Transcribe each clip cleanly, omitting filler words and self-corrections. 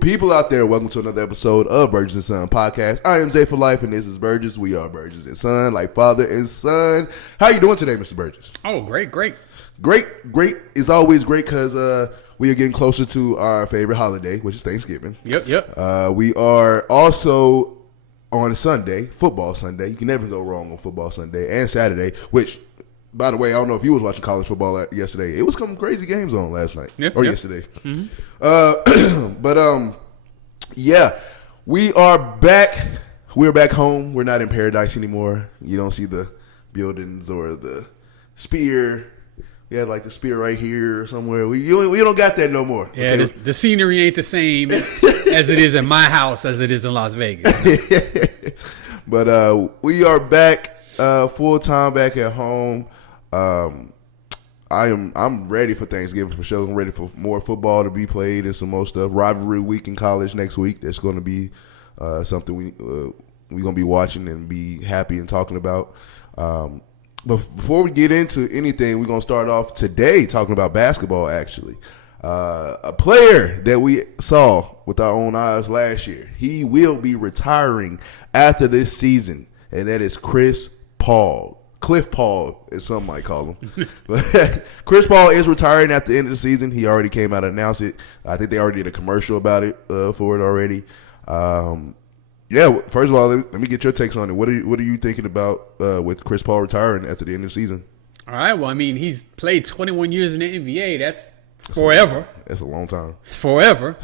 people out there. Welcome to another episode of Burgess&son podcast. I am Zay for life, and this is Burgess. We are Burgess&son, like father and son. How you doing today, Mr. Burgess? Oh, great. Great. It's always great because we are getting closer to our favorite holiday, which is Thanksgiving. Yep. We are also on a Sunday, football Sunday. You can never go wrong on football Sunday and Saturday, which, by the way, I don't know if you was watching college football yesterday. It was some crazy games on last night yesterday. Mm-hmm. But yeah, we are back. We're back home. We're not in paradise anymore. You don't see the buildings or the spear. We had like the spear right here or somewhere. We don't got that no more. Yeah, okay? The scenery ain't the same as it is in my house as it is in Las Vegas. But we are back full time back at home. I'm ready for Thanksgiving for sure. I'm ready for more football to be played and some more stuff. Rivalry week in college next week. That's going to be something we're going to be watching and be happy and talking about. But before we get into anything, we're going to start off today talking about basketball, actually. A player that we saw with our own eyes last year, he will be retiring after this season, and that is Chris Paul. Cliff Paul, as some might call him. But Chris Paul is retiring at the end of the season. He already came out and announced it. I think they already did a commercial about it for it already. Yeah, first of all, let me get your takes on it. What are you thinking about with Chris Paul retiring at the end of the season? All right. Well, I mean, he's played 21 years in the NBA. That's forever. That's a long time. It's forever.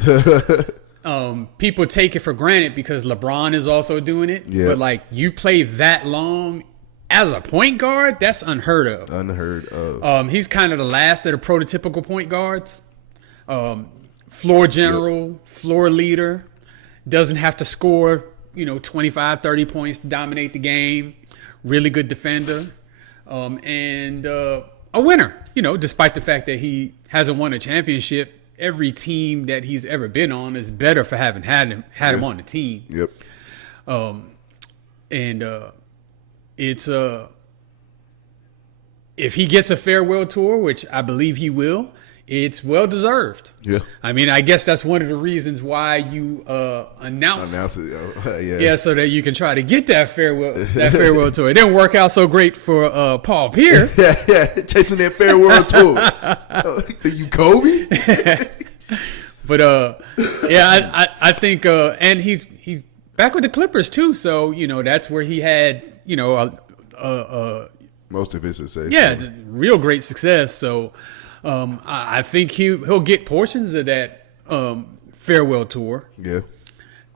People take it for granted because LeBron is also doing it. Yeah. But, like, you play that long as a point guard, that's unheard of. He's kind of the last of the prototypical point guards. Floor general, floor leader, doesn't have to score, 25, 30 points to dominate the game. Really good defender. And a winner, despite the fact that he hasn't won a championship. Every team that he's ever been on is better for having had him on the team. Yep. It's if he gets a farewell tour, which I believe he will, it's well deserved. Yeah. I mean, I guess that's one of the reasons why you announce it. Yeah, so that you can try to get that farewell tour. It didn't work out so great for Paul Pierce. yeah, chasing that farewell tour. You Kobe? But I think and he's back with the Clippers too, so that's where he had most of his success. Yeah, it's a real great success. So I think he'll get portions of that farewell tour. Yeah.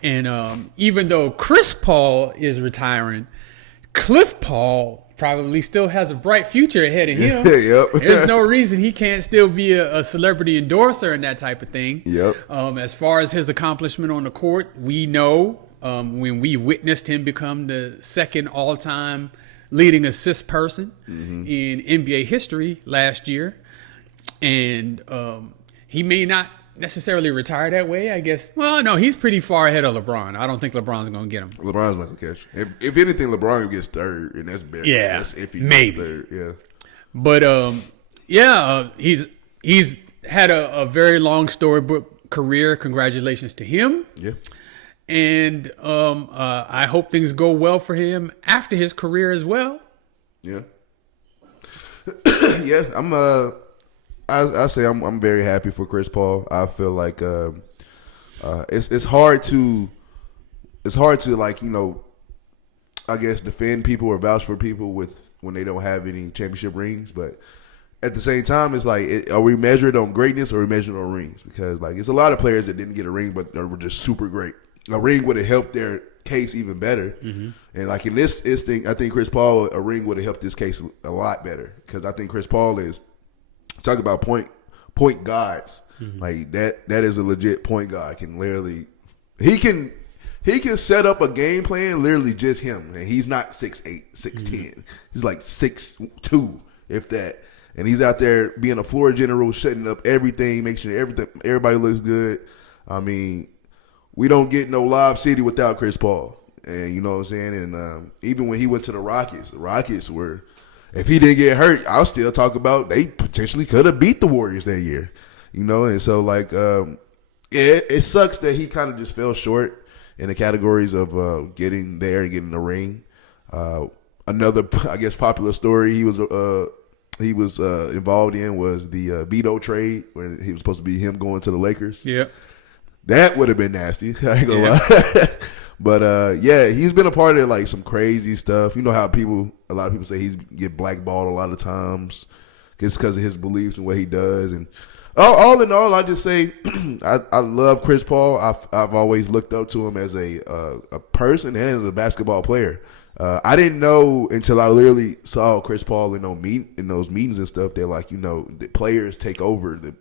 And even though Chris Paul is retiring, Cliff Paul probably still has a bright future ahead of him. Yep. There's no reason he can't still be a celebrity endorser and that type of thing. Yep. As far as his accomplishment on the court, we know when we witnessed him become the second all-time leading assist person in NBA history last year. And he may not necessarily retire that way, I guess. Well, no, he's pretty far ahead of LeBron. I don't think LeBron's going to get him. LeBron's not going to catch. If anything, LeBron gets third, and that's better. Yeah, that's if he maybe. Third. Yeah. But, he's had a very long storybook career. Congratulations to him. Yeah. And I hope things go well for him after his career as well. Yeah. Yeah, I say I'm very happy for Chris Paul. I feel like it's hard to like I guess defend people or vouch for people when they don't have any championship rings, but at the same time it's like are we measured on greatness or are we measured on rings? Because like it's a lot of players that didn't get a ring but were just super great. A ring would have helped their case even better, and like in this thing, I think Chris Paul a ring would have helped this case a lot better because I think Chris Paul is. Talk about point guards like that is a legit point guard. Can literally he can set up a game plan literally just him, and he's not 6'8", 6'10". He's like 6'2", if that, and he's out there being a floor general, setting up everything, making sure everybody looks good. I mean, we don't get no Lob City without Chris Paul, and you know what I'm saying. And even when he went to the Rockets were. If he didn't get hurt, I'll still talk about they potentially could have beat the Warriors that year, and so like it sucks that he kind of just fell short in the categories of getting there and getting the ring. Another, I guess, popular story he was involved in was the Beto trade, where he was supposed to be him going to the Lakers. Yeah, that would have been nasty. I ain't gonna lie. But yeah, he's been a part of like some crazy stuff. You know how a lot of people say he's get blackballed a lot of times just because of his beliefs and what he does. And all in all, I just say I love Chris Paul. I've always looked up to him as a person and as a basketball player. I didn't know until I literally saw Chris Paul in those meetings and stuff that, like, the players take over the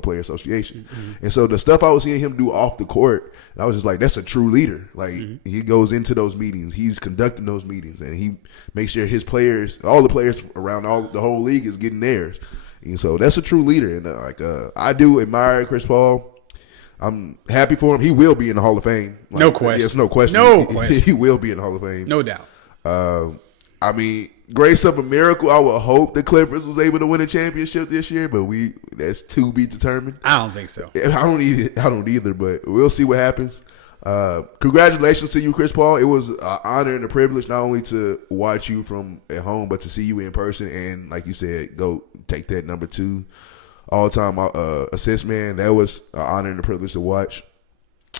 player association. Mm-hmm. And so the stuff I was seeing him do off the court, I was just like, that's a true leader. Like, he goes into those meetings, he's conducting those meetings, and he makes sure his players, all the players around the whole league is getting theirs. And so that's a true leader. And I do admire Chris Paul. I'm happy for him. He will be in the Hall of Fame. Like, no question. Yes, no question. No question. He will be in the Hall of Fame. No doubt. I mean, grace of a miracle, I would hope the Clippers was able to win a championship this year, but that's to be determined. I don't think so. I don't either, but we'll see what happens. Congratulations to you, Chris Paul. It was an honor and a privilege not only to watch you from at home, but to see you in person and, like you said, go take that number 2 all-time assist man. That was an honor and a privilege to watch.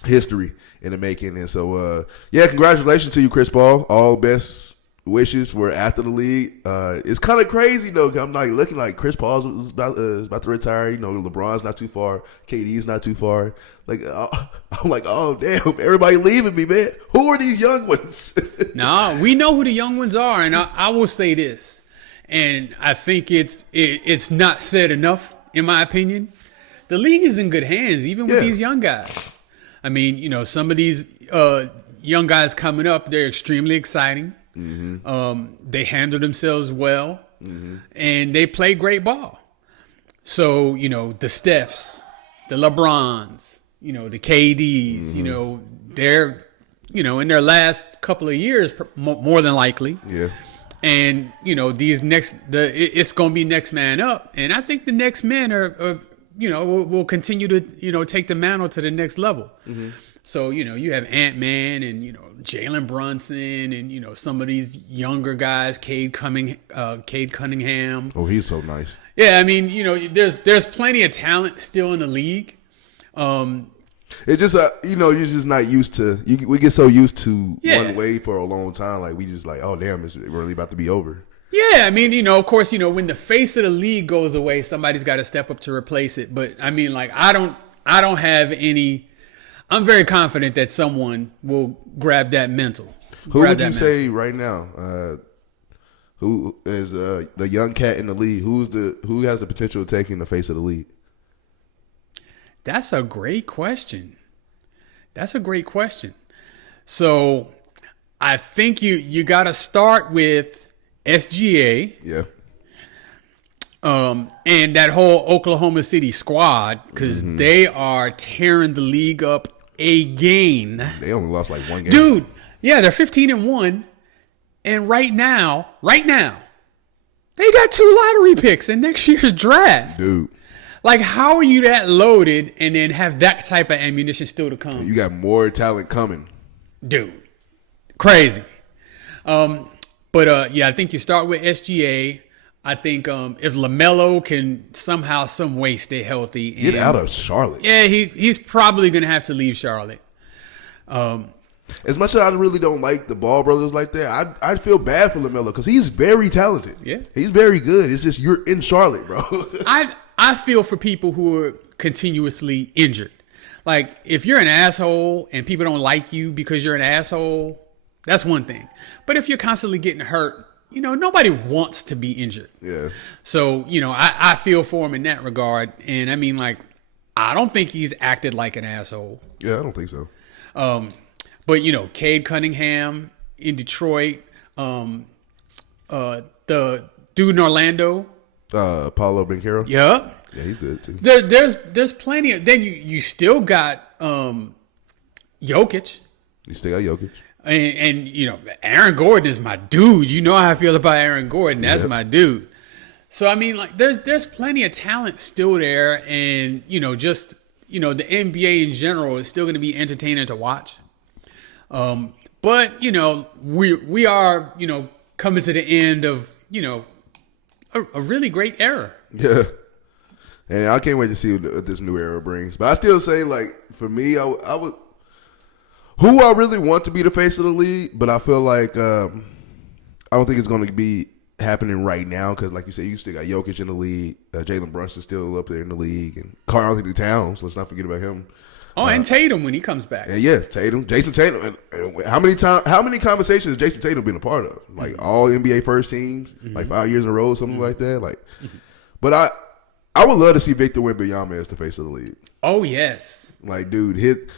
History in the making. And so, congratulations to you, Chris Paul. All best wishes for after the league. It's kind of crazy, though, 'cause I'm like looking like Chris Paul is about to retire. LeBron's not too far. KD's not too far. Like, I'm like, oh, damn, everybody leaving me, man. Who are these young ones? No, we know who the young ones are. And I will say this, and I think it's not said enough, in my opinion. The league is in good hands, even with these young guys. I mean, some of these young guys coming up, they're extremely exciting. Mm-hmm. They handle themselves well, and they play great ball. So, the Stephs, the LeBrons, the KDs, they're, in their last couple of years, more than likely. Yeah. And, it's going to be next man up. And I think the next men are will continue to, take the mantle to the next level. Mm-hmm. So, you have Ant-Man and, Jalen Brunson and, some of these younger guys, Cade Cunningham. Oh, he's so nice. Yeah, I mean, there's plenty of talent still in the league. It's just, you're just not used to, we get so used to one way for a long time. Like, we just like, oh, damn, it's really about to be over. Yeah, I mean, of course, when the face of the league goes away, somebody's got to step up to replace it. But I mean, like, I don't have any. I'm very confident that someone will grab that mantle. Who would you say right now? Who is the young cat in the league? Who has the potential of taking the face of the league? That's a great question. So, I think you got to start with SGA. Yeah. And that whole Oklahoma City squad, because they are tearing the league up again. They only lost like one game. Dude, yeah, they're 15-1. And right now, they got 2 lottery picks in next year's draft. Dude. Like, how are you that loaded and then have that type of ammunition still to come? You got more talent coming. Dude. Crazy. But I think you start with SGA. I think if LaMelo can somehow, some way stay healthy. Get out of Charlotte. Yeah, he's probably going to have to leave Charlotte. As much as I really don't like the Ball brothers like that, I feel bad for LaMelo because he's very talented. Yeah. He's very good. It's just you're in Charlotte, bro. I feel for people who are continuously injured. Like, if you're an asshole and people don't like you because you're an asshole, that's one thing. But if you're constantly getting hurt, nobody wants to be injured. Yeah. So, I feel for him in that regard. And I mean, like, I don't think he's acted like an asshole. Yeah, I don't think so. But, Cade Cunningham in Detroit, the dude in Orlando. Paolo Banchero. Yeah. Yeah, he's good too. There's plenty of. Then you still got Jokic. You still got Jokic. And Aaron Gordon is my dude. You know how I feel about Aaron Gordon. That's my dude. So I mean, like, there's plenty of talent still there, and just the NBA in general is still going to be entertaining to watch. But we are coming to the end of a really great era. Yeah, and I can't wait to see what this new era brings. But I still say, like, for me, I would who I really want to be the face of the league, but I feel like I don't think it's going to be happening right now because, like you said, you still got Jokic in the league, Jalen Brunson's still up there in the league, and Karl-Anthony Towns. Let's not forget about him. Oh, and Tatum when he comes back. And yeah, Tatum, Jason Tatum. And how many conversations has Jason Tatum been a part of? Like all NBA first teams, like 5 years in a row, something like that. Like, but I would love to see Victor Wembanyama as the face of the league. Oh yes, like dude, hit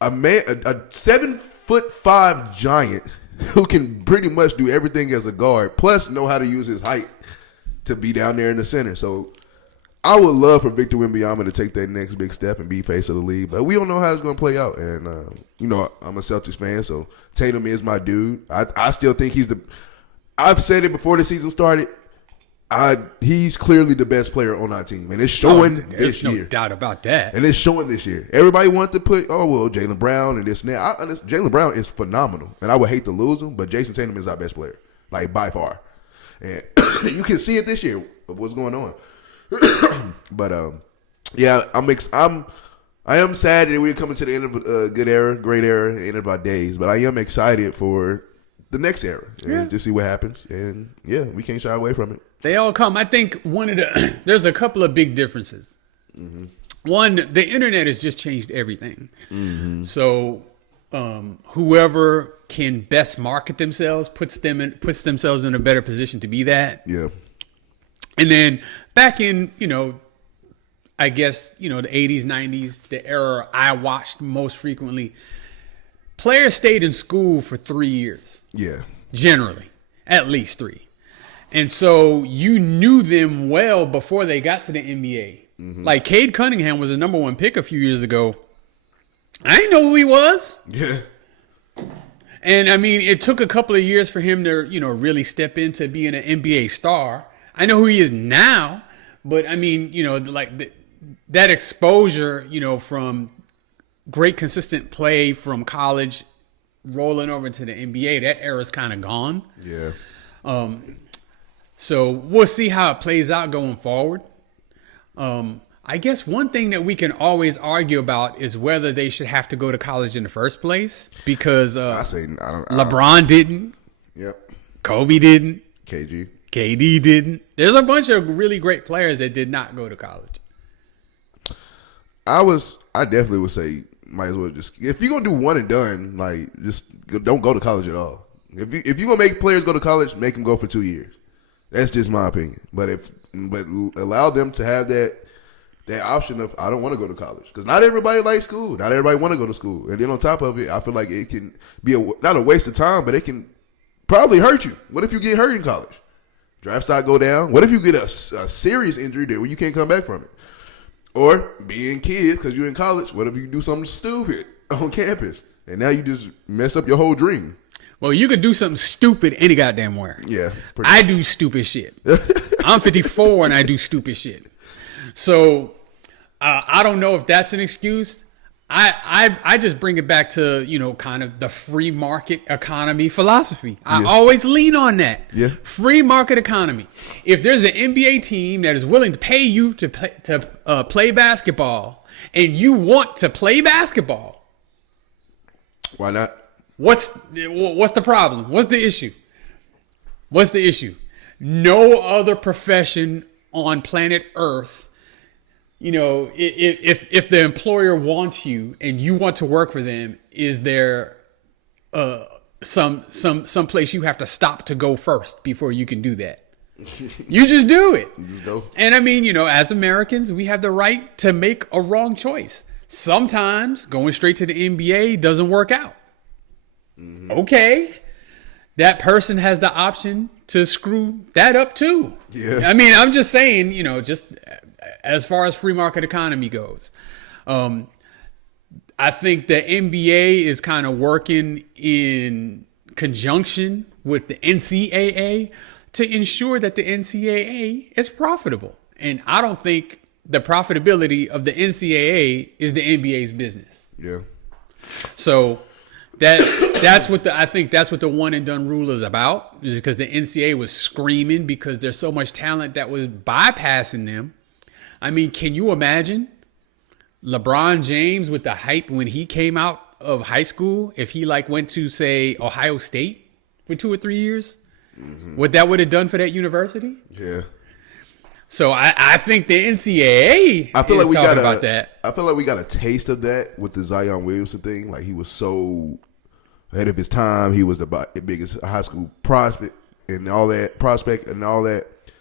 a 7'5" giant who can pretty much do everything as a guard, plus know how to use his height to be down there in the center. So I would love for Victor Wembanyama to take that next big step and be face of the league, but we don't know how it's going to play out. And I'm a Celtics fan, so Tatum is my dude. I still think I've said it before the season started. He's clearly the best player on our team, and it's showing this year. There's no doubt about that. And it's showing this year. Everybody wanted to put, Jaylen Brown and this and that. Jaylen Brown is phenomenal, and I would hate to lose him, but Jason Tatum is our best player, like by far. And you can see it this year of what's going on. But yeah, I am sad that we're coming to the end of a good era, great era, the end of our days. But I am excited for the next era and to see what happens. And yeah, we can't shy away from it. They all come. I think there's a couple of big differences. Mm-hmm. One, the internet has just changed everything. Mm-hmm. So whoever can best market themselves puts themselves in a better position to be that. Yeah. And then back in, I guess, the 80s, 90s, the era I watched most frequently, players stayed in school for 3 years. Yeah. Generally. At least 3. And so you knew them well before they got to the NBA. Mm-hmm. Like Cade Cunningham was a number 1 pick a few years ago. I didn't know who he was. Yeah. And, I mean, it took a couple of years for him to, really step into being an NBA star. I know who he is now, but I mean, that exposure, from great consistent play from college rolling over to the NBA, that era's kind of gone. Yeah. So we'll see how it plays out going forward. I guess one thing that we can always argue about is whether they should have to go to college in the first place because LeBron didn't. Yep. Kobe didn't. KD didn't. There's a bunch of really great players that did not go to college. I definitely would say might as well just, if you're gonna do one and done, like just don't go to college at all. If you're gonna make players go to college, make them go for 2 years. That's just my opinion. But allow them to have that option of I don't want to go to college because not everybody likes school. Not everybody want to go to school. And then on top of it, I feel like it can be not a waste of time, but it can probably hurt you. What if you get hurt in college? Draft stock go down. What if you get a serious injury there where you can't come back from it? Or being kids because you're in college, what if you do something stupid on campus and now you just messed up your whole dream? Well, you could do something stupid any goddamn where. Yeah. I do stupid shit. I'm 54 and I do stupid shit. So I don't know if that's an excuse. I just bring it back to, kind of the free market economy philosophy. I always lean on that. Yeah. Free market economy. If there's an NBA team that is willing to pay you to play basketball and you want to play basketball, why not? What's the problem? What's the issue? No other profession on planet Earth, if the employer wants you and you want to work for them, is there some place you have to stop to go first before you can do that? You just do it. You just go. And I mean, as Americans, we have the right to make a wrong choice. Sometimes going straight to the NBA doesn't work out. Mm-hmm. Okay. That person has the option to screw that up too. Yeah. I mean, I'm just saying, just as far as free market economy goes, I think the NBA is kind of working in conjunction with the NCAA to ensure that the NCAA is profitable. And I don't think the profitability of the NCAA is the NBA's business. Yeah. So that's what I think that's what the one and done rule is about, is because the NCAA was screaming because there's so much talent that was bypassing them. I mean, can you imagine LeBron James with the hype when he came out of high school, if he like went to, say, Ohio State for 2 or 3 years, what that would have done for that university? Yeah. So I think the NCAA I feel like we got about that. I feel like we got a taste of that with the Zion Williamson thing. Like, he was so ahead of his time. He was the biggest high school prospect and all that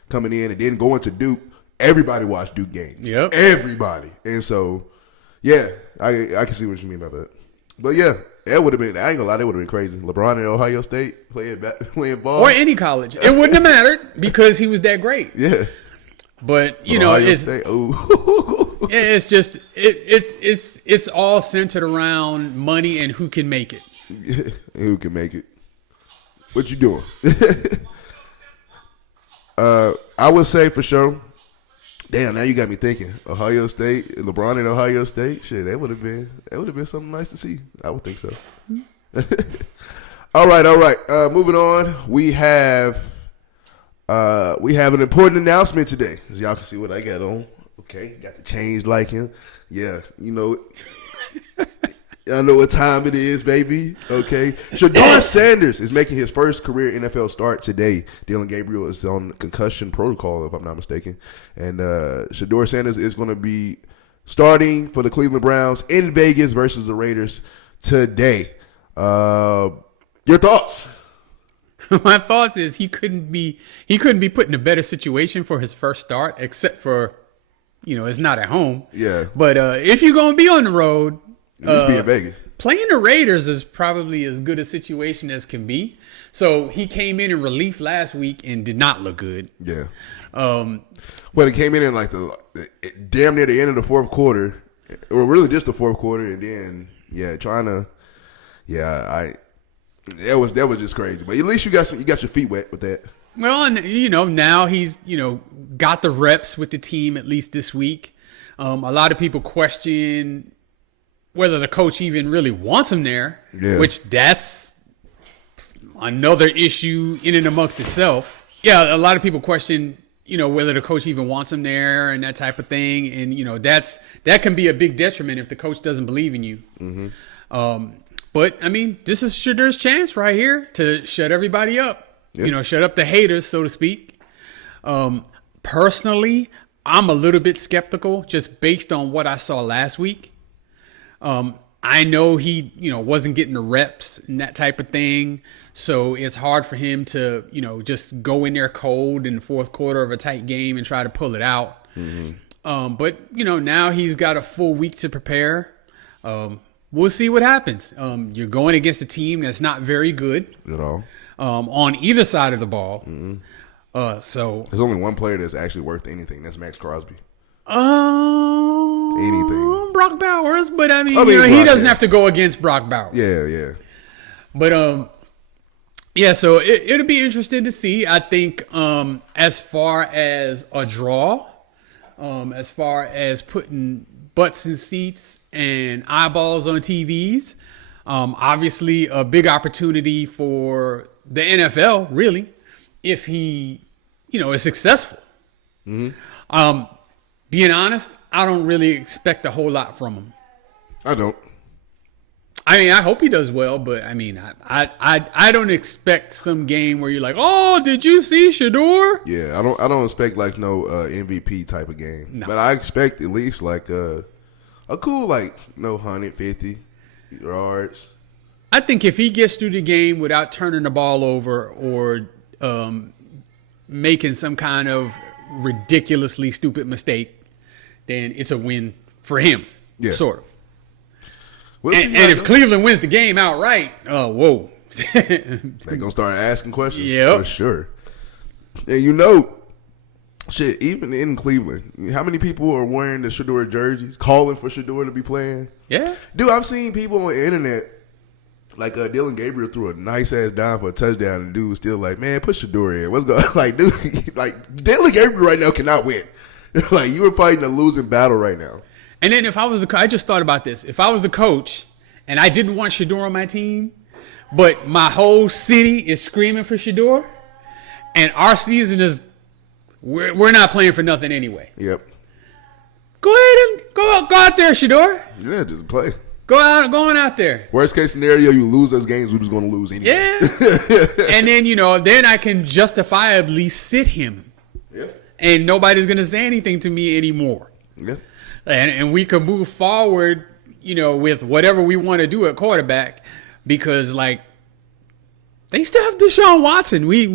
coming in, and then going to Duke. Everybody watched Duke games. Yep. Everybody. And so, yeah, I can see what you mean by that. But yeah, that would have been, I ain't gonna lie, that would have been crazy. LeBron at Ohio State playing ball. Or any college. It wouldn't have mattered because he was that great. Yeah. But you know, Ohio it's State, ooh. it's just it's all centered around money and who can make it. Yeah, who can make it? What you doing? I would say for sure. Damn, now you got me thinking. Ohio State, LeBron in Ohio State. Shit, that would have been something nice to see. I would think so. All right. Moving on. We have an important announcement today. As y'all can see what I got on. Okay, got the change liking. Yeah, you know. I know what time it is, baby. Okay. Shedeur Sanders is making his first career NFL start today. Dillon Gabriel is on concussion protocol, if I'm not mistaken. And Shedeur Sanders is going to be starting for the Cleveland Browns in Vegas versus the Raiders today. Your thoughts? My thoughts is he couldn't be put in a better situation for his first start, except for, it's not at home. Yeah. But if you're going to be on the road, just be in Vegas. Playing the Raiders is probably as good a situation as can be. So he came in relief last week and did not look good. Yeah. Well, he came in like damn near the end of the fourth quarter, or really just the fourth quarter, and then that was just crazy. But at least you got your feet wet with that. Well, and now he's got the reps with the team at least this week. A lot of people question whether the coach even really wants him there, which that's another issue in and amongst itself. Yeah, a lot of people question, whether the coach even wants him there and that type of thing. And, that can be a big detriment if the coach doesn't believe in you. Mm-hmm. But, I mean, this is Shedeur's chance right here to shut everybody up, shut up the haters, so to speak. Personally, I'm a little bit skeptical just based on what I saw last week. I know he, wasn't getting the reps and that type of thing. So it's hard for him to, just go in there cold in the fourth quarter of a tight game and try to pull it out. Mm-hmm. But, now he's got a full week to prepare. We'll see what happens. You're going against a team that's not very good at all on either side of the ball. Mm-hmm. So there's only one player that's actually worth anything. That's Max Crosby. Anything. Brock Bowers, but I mean he doesn't have to go against Brock Bowers. Yeah. But so it'll be interesting to see. I think as far as a draw, as far as putting butts in seats and eyeballs on TVs, obviously a big opportunity for the NFL, really, if he, is successful. Mm-hmm. Being honest, I don't really expect a whole lot from him. I don't. I mean, I hope he does well, but I mean, I don't expect some game where you're like, oh, did you see Shedeur? Yeah, I don't expect like no MVP type of game, no. But I expect at least like a cool 150 yards. I think if he gets through the game without turning the ball over or making some kind of ridiculously stupid mistake, then it's a win for him, sort of. And if Cleveland wins the game outright, whoa. They're going to start asking questions. Yep. For sure. And shit, even in Cleveland, how many people are wearing the Shedeur jerseys, calling for Shedeur to be playing? Yeah. Dude, I've seen people on the internet, like Dillon Gabriel threw a nice-ass dime for a touchdown, and dude was still like, man, put Shedeur in. What's going on? Like, dude, Dillon Gabriel right now cannot win. Like, you were fighting a losing battle right now. And then if I was I just thought about this. If I was the coach and I didn't want Shedeur on my team, but my whole city is screaming for Shedeur, and our season is, we're not playing for nothing anyway. Yep. Go ahead and go out there, Shedeur. Yeah, just play. Going out there. Worst case scenario, you lose those games, we're just going to lose anyway. Yeah. And then, then I can justifiably sit him. Yeah. And nobody's going to say anything to me anymore. Yeah. And we can move forward, with whatever we want to do at quarterback, because they still have Deshaun Watson. We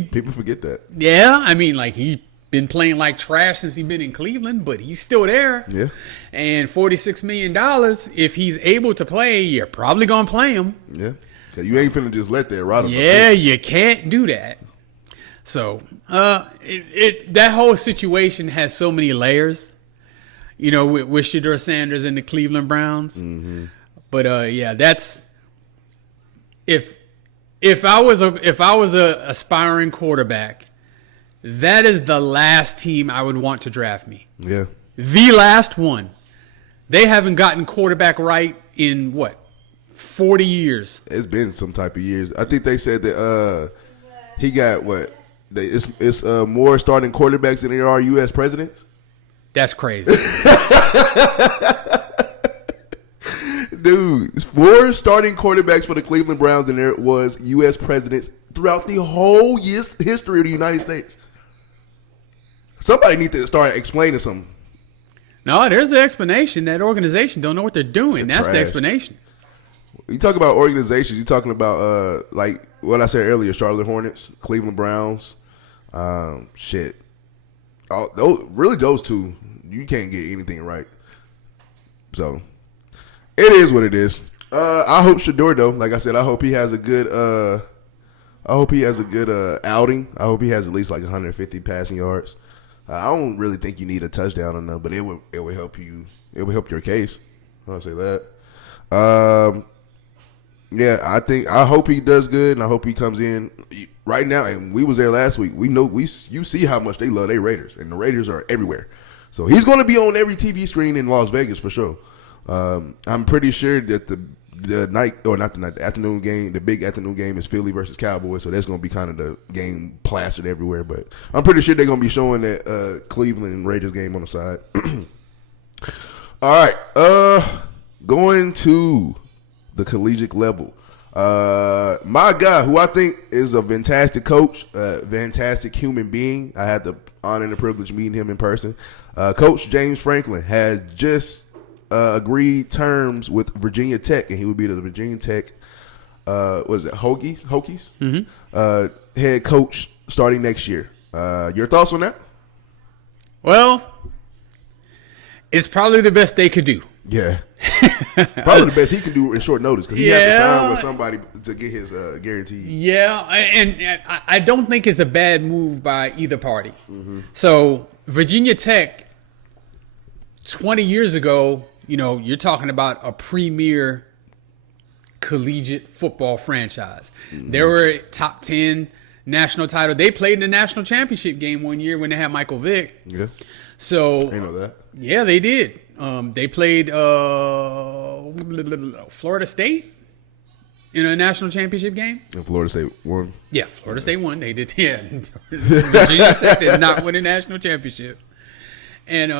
people forget that. Yeah, I mean, he's been playing like trash since he's been in Cleveland, but he's still there. Yeah. And $46 million, if he's able to play, you're probably gonna play him. Yeah. So you ain't finna just let that rot him. Yeah, you can't do that. So that whole situation has so many layers. With Shedeur Sanders and the Cleveland Browns. Mm-hmm. But that's if I was a aspiring quarterback, that is the last team I would want to draft me. Yeah. The last one. They haven't gotten quarterback right in 40 years. It's been some type of years. I think they said that he got it's more starting quarterbacks than there are U.S. presidents. That's crazy. Dude, 4 starting quarterbacks for the Cleveland Browns than there was U.S. presidents throughout the whole history of the United States. Somebody needs to start explaining something. No, there's an explanation. That organization don't know what they're doing. That's the explanation. You talk about organizations. You're talking about like what I said earlier: Charlotte Hornets, Cleveland Browns. Shit. Those two, you can't get anything right. So it is what it is. I hope Shedeur, though, like I said, I hope he has a good. Outing. I hope he has at least 150 passing yards. I don't really think you need a touchdown or no, but it would help you. It would help your case. I'll say that. Yeah, I hope he does good, and I hope he comes in right now. And we was there last week. We know you see how much they love their Raiders, and the Raiders are everywhere. So he's going to be on every TV screen in Las Vegas for sure. I'm pretty sure that the afternoon game, the big afternoon game is Philly versus Cowboys. So that's going to be kind of the game plastered everywhere. But I'm pretty sure they're going to be showing that Cleveland and Raiders game on the side. All right, going to the collegiate level. My guy, who I think is a fantastic coach, fantastic human being. I had the honor and the privilege of meeting him in person. Coach James Franklin has just agreed terms with Virginia Tech, and he would be the Virginia Tech, Hokies? Mm-hmm. Head coach starting next year. Your thoughts on that? Well, it's probably the best they could do. Yeah. Probably the best he can do in short notice, because he had to sign with somebody to get his guarantee. Yeah, and I don't think it's a bad move by either party. Mm-hmm. So Virginia Tech, 20 years ago, you're talking about a premier collegiate football franchise. Mm-hmm. They were top 10 national title. They played in the national championship game one year when they had Michael Vick. Yeah. So I know that. Yeah, they did. They played Florida State in a national championship game. And Florida State won. Yeah, Florida State won. They did. Yeah, Virginia Tech did not win a national championship. And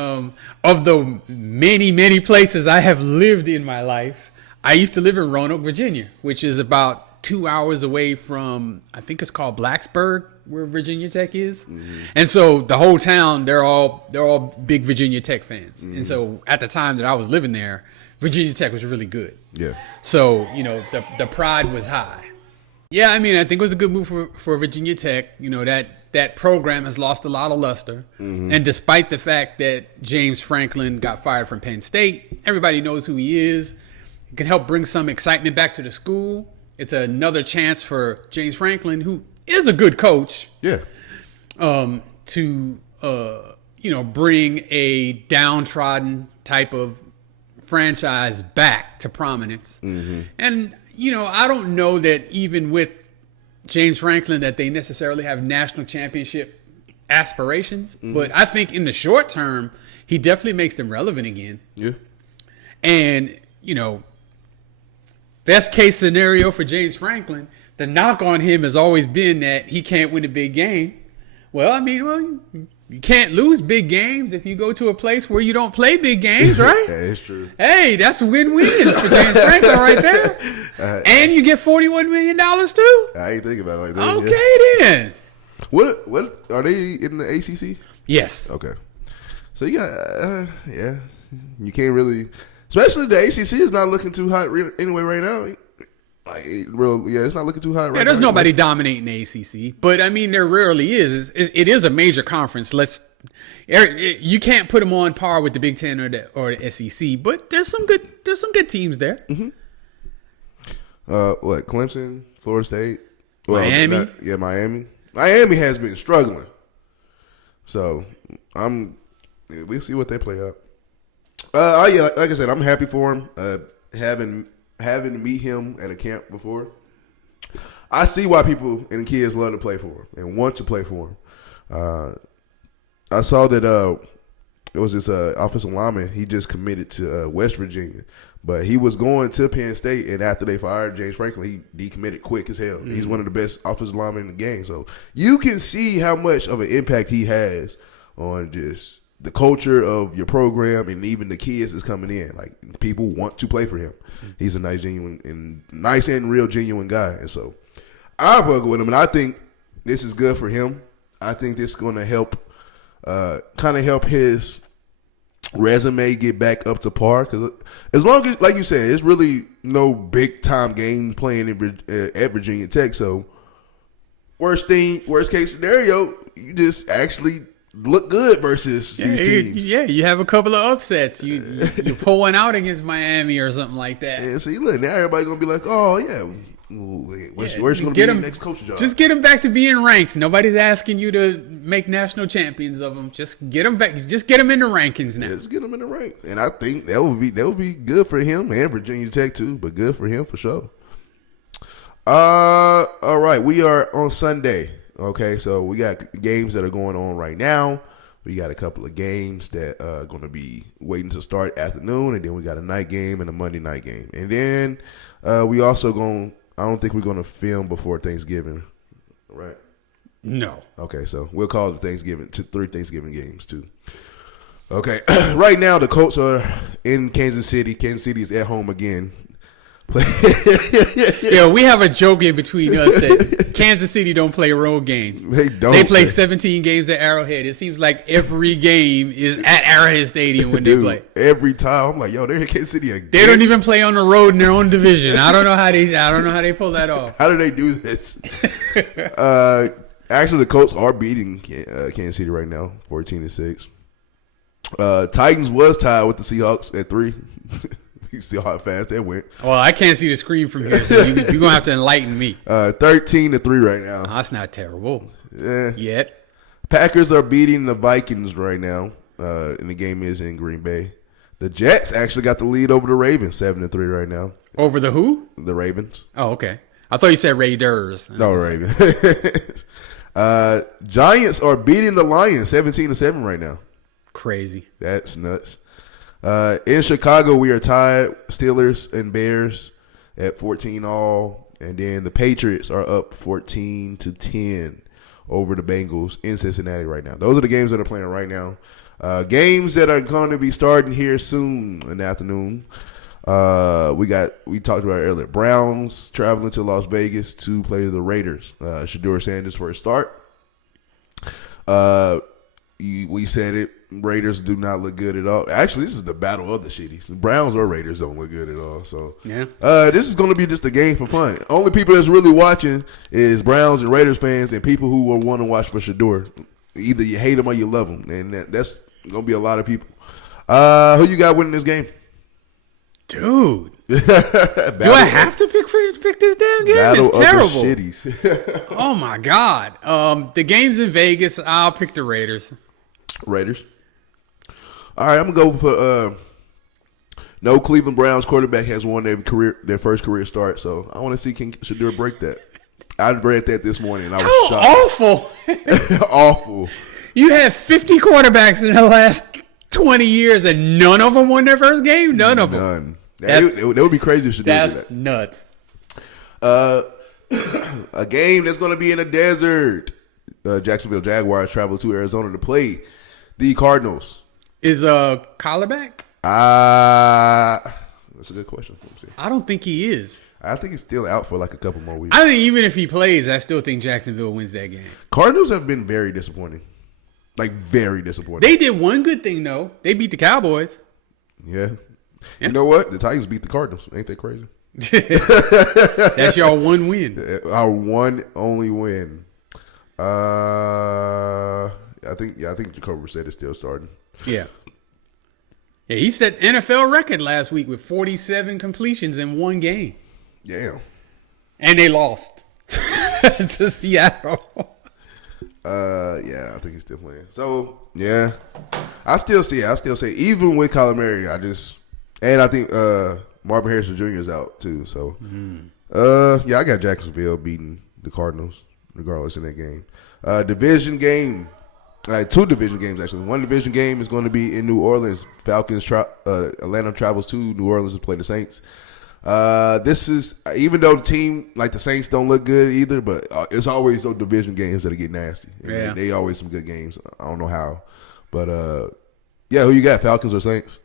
of the many, many places I have lived in my life, I used to live in Roanoke, Virginia, which is about 2 hours away from, I think it's called Blacksburg, where Virginia Tech is. Mm-hmm. And so the whole town, they're all big Virginia Tech fans. Mm-hmm. And so at the time that I was living there, Virginia Tech was really good. Yeah. So, the pride was high. Yeah, I mean, I think it was a good move for Virginia Tech. That program has lost a lot of luster. Mm-hmm. And despite the fact that James Franklin got fired from Penn State, everybody knows who he is. It can help bring some excitement back to the school. It's another chance for James Franklin, who is a good coach. Yeah. To bring a downtrodden type of franchise back to prominence. Mm-hmm. And I don't know that even with James Franklin that they necessarily have national championship aspirations, but I think in the short term, he definitely makes them relevant again. Yeah. And, best case scenario for James Franklin, the knock on him has always been that he can't win a big game. Well, you can't lose big games if you go to a place where you don't play big games, right? That's true. Hey, that's a win-win for James Franklin right there. And you get $41 million too? I ain't thinking about it like that. Okay, then. What are they in the ACC? Yes. Okay. So you got, you can't really, especially the ACC is not looking too hot anyway right now. It's not looking too hot right now. Yeah, there's nobody dominating the ACC, but there rarely is. It is a major conference. You can't put them on par with the Big Ten or the SEC, but there's some good teams there. Mm-hmm. Clemson, Florida State, Miami. Miami. Miami has been struggling, so we'll see what they play up. Like I said, I'm happy for him. Having to meet him at a camp before, I see why people and kids love to play for him and want to play for him. I saw that it was this offensive lineman. He just committed to West Virginia, but he was going to Penn State, and after they fired James Franklin, he decommitted quick as hell. He's one of the best offensive linemen in the game, so you can see how much of an impact he has on just the culture of your program, and even the kids that's coming in. Like, people want to play for him. He's a nice and real genuine guy, and so I fuck with him, and I think this is good for him. I think this is going to help, kind of help his resume get back up to par. Because as long as, like you said, it's really no big time games playing at Virginia Tech. So worst case scenario, you just actually look good versus these teams. Yeah, you have a couple of upsets. You pull one out against Miami or something like that. Yeah, see, look, now everybody's gonna be like, oh yeah. Where's going to be the next coaching job? Just get them back to being ranked. Nobody's asking you to make national champions of them. Just get them back. Just get them in the rankings now. Yeah, just get them in the rank. And I think that would be good for him and Virginia Tech too, but good for him for sure. All right, we are on Sunday. Okay, so we got games that are going on right now. We got a couple of games that are going to be waiting to start afternoon, and then we got a night game and a Monday night game, and then we also I don't think we're going to film before Thanksgiving, right? No. Okay, so we'll call it Thanksgiving, 3 Thanksgiving games too. Okay, right now the Colts are in Kansas City. Kansas City is at home again. Yeah, we have a joke in between us that Kansas City don't play road games. They don't. They play 17 games at Arrowhead. It seems like every game is at Arrowhead Stadium when they play. Every time, I'm like, yo, they're in Kansas City again. They don't even play on the road in their own division. I don't know how they pull that off. How do they do this? Actually, the Colts are beating Kansas City right now, 14-6. Titans was tied with the Seahawks at 3. You see how fast that went. Well, I can't see the screen from here, so you're going to have to enlighten me. 13-3 right now. That's not terrible. Yeah. Yet. Packers are beating the Vikings right now, and the game is in Green Bay. The Jets actually got the lead over the Ravens, 7-3 right now. Over the who? The Ravens. Oh, okay. I thought you said Raiders. No, Ravens. Giants are beating the Lions, 17-7 right now. Crazy. That's nuts. In Chicago, we are tied, Steelers and Bears at 14 all. And then the Patriots are up 14-10 over the Bengals in Cincinnati right now. Those are the games that are playing right now. Games that are going to be starting here soon in the afternoon. We talked about it earlier. Browns traveling to Las Vegas to play the Raiders. Shedeur Sanders for a start. We said it. Raiders do not look good at all. Actually, this is the battle of the shitties. Browns or Raiders don't look good at all. So yeah, this is going to be just a game for fun. Only people that's really watching is Browns and Raiders fans and people who will want to watch for Shedeur. Either you hate him or you love him, and that's going to be a lot of people. Who you got winning this game? Dude. Do I have to pick this damn game? Battle it's terrible. Of the shitties. Oh my God. The game's in Vegas. I'll pick the Raiders. Raiders. All right, I'm gonna go for no Cleveland Browns quarterback has won their first career start, so I want to see can Shedeur break that. I read that this morning and I was shocked. Awful. Awful. You have 50 quarterbacks in the last 20 years, and none of them won their first game. None of them. It would be crazy if Shedeur did that. That's nuts. A game that's going to be in the desert. Jacksonville Jaguars travel to Arizona to play the Cardinals. Is Kyler back? That's a good question. Let me see. I don't think he is. I think he's still out for like a couple more weeks. I think even if he plays, I still think Jacksonville wins that game. Cardinals have been very disappointing. Like, very disappointing. They did one good thing, though. They beat the Cowboys. Yeah. You know what? The Titans beat the Cardinals. Ain't that crazy? That's your one win. Our one only win. I think Jacoby said it's still starting. Yeah. Yeah, he set NFL record last week with 47 completions in one game. Yeah. And they lost to Seattle. Yeah, I think he's still playing. So, yeah. I still say, even with Kyler Murray, I think Marvin Harrison Jr. is out too. So, yeah, I got Jacksonville beating the Cardinals, regardless in that game. Division game. Two division games, actually. One division game is going to be in New Orleans. Atlanta travels to New Orleans to play the Saints. This is, even though the team, like the Saints, don't look good either, but it's always those division games that get nasty. And yeah. They always some good games. I don't know how. But, yeah, who you got, Falcons or Saints?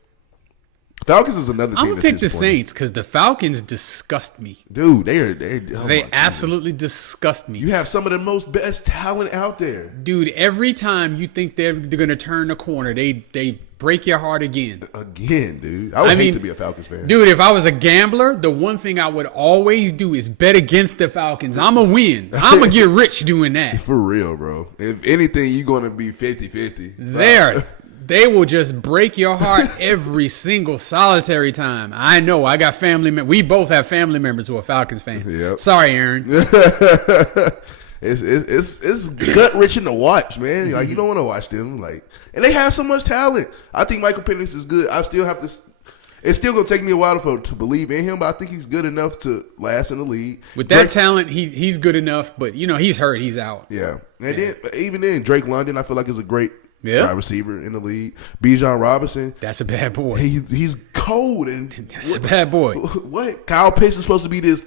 Falcons is another team. I'm gonna pick the Saints because the Falcons disgust me. Dude, they absolutely disgust me. You have some of the most best talent out there. Dude, every time you think they're gonna turn the corner, they break your heart again. Again, dude. I hate to be a Falcons fan. Dude, if I was a gambler, the one thing I would always do is bet against the Falcons. I'm gonna win. I'm gonna get rich doing that. For real, bro. If anything, you're gonna be 50-50. They will just break your heart every single solitary time. I know. I got family members. We both have family members who are Falcons fans. Yep. Sorry, Aaron. It's gut wrenching to watch, man. Like, you don't want to watch them. Like, and they have so much talent. I think Michael Penix is good. I still have to. It's still gonna take me a while to believe in him, but I think he's good enough to last in the league. With that talent, he's good enough. But he's hurt. He's out. Yeah, and then even then, Drake London, I feel like is a great. Wide receiver in the league. Bijan Robinson. That's a bad boy. He's cold. And that's a bad boy. What? Kyle Pitts is supposed to be this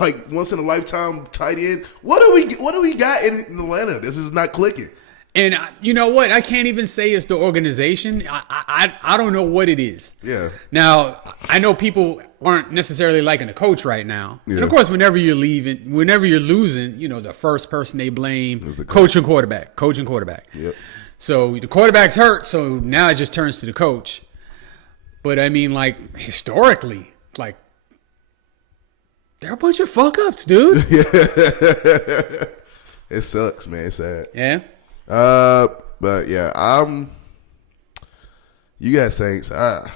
like once in a lifetime tight end. What do we got in Atlanta? This is not clicking. And you know what? I can't even say it's the organization. I don't know what it is. Yeah. Now, I know people aren't necessarily liking the coach right now. Yeah. And of course, whenever you're losing, the first person they blame is the coach and quarterback. Coach and quarterback. Yep. So the quarterback's hurt, so now it just turns to the coach. But I mean, like, historically, like, they're a bunch of fuck ups, dude. It sucks, man. It's sad. Yeah. But yeah, you got Saints. I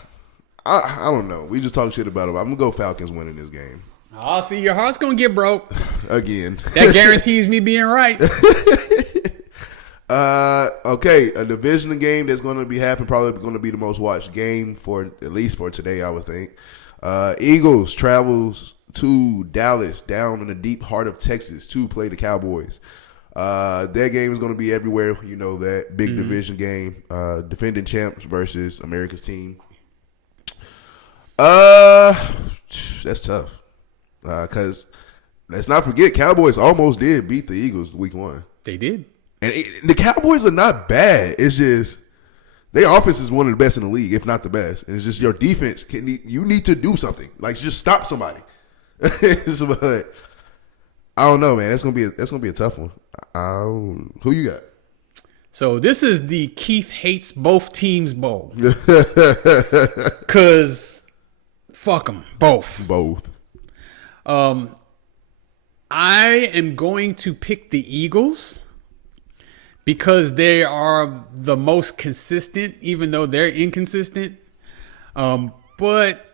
don't know. We just talk shit about them. I'm gonna go Falcons winning this game. Oh, see, your heart's gonna get broke again. That guarantees me being right. Okay, a division game that's gonna be happening. Probably gonna be the most watched game at least for today. I would think. Eagles travels to Dallas, down in the deep heart of Texas, to play the Cowboys. That game is going to be everywhere. You know that big division game. Defending champs versus America's team. That's tough. Because let's not forget, Cowboys almost did beat the Eagles week 1. They did. And the Cowboys are not bad. It's just their offense is one of the best in the league, if not the best. And it's just your defense. You need to do something. Like, just stop somebody. But I don't know, man. That's gonna be a tough one. Who you got? So this is the Keith hates both teams bowl. Cause fuck them both. Both. I am going to pick the Eagles because they are the most consistent, even though they're inconsistent. But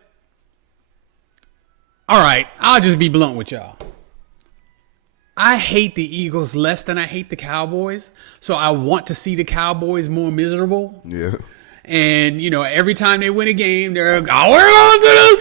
all right, I'll just be blunt with y'all. I hate the Eagles less than I hate the Cowboys, so I want to see the Cowboys more miserable. Yeah. And, every time they win a game, they're like, oh, we're going to the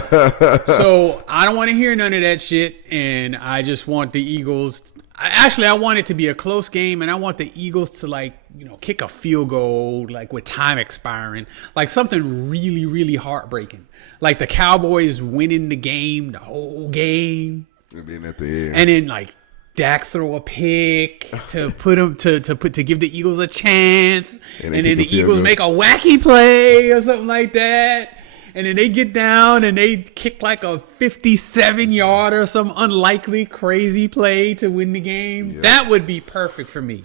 Super Bowl! So I don't want to hear none of that shit, and I just want the Eagles. I want it to be a close game, and I want the Eagles to kick a field goal with time expiring, something really, really heartbreaking, like the Cowboys winning the game, the whole game, and then at the end, and then Dak throw a pick to put them to give the Eagles a chance, and then the Eagles make a wacky play or something like that. And then they get down and they kick a 57-yard or some unlikely crazy play to win the game. Yeah. That would be perfect for me.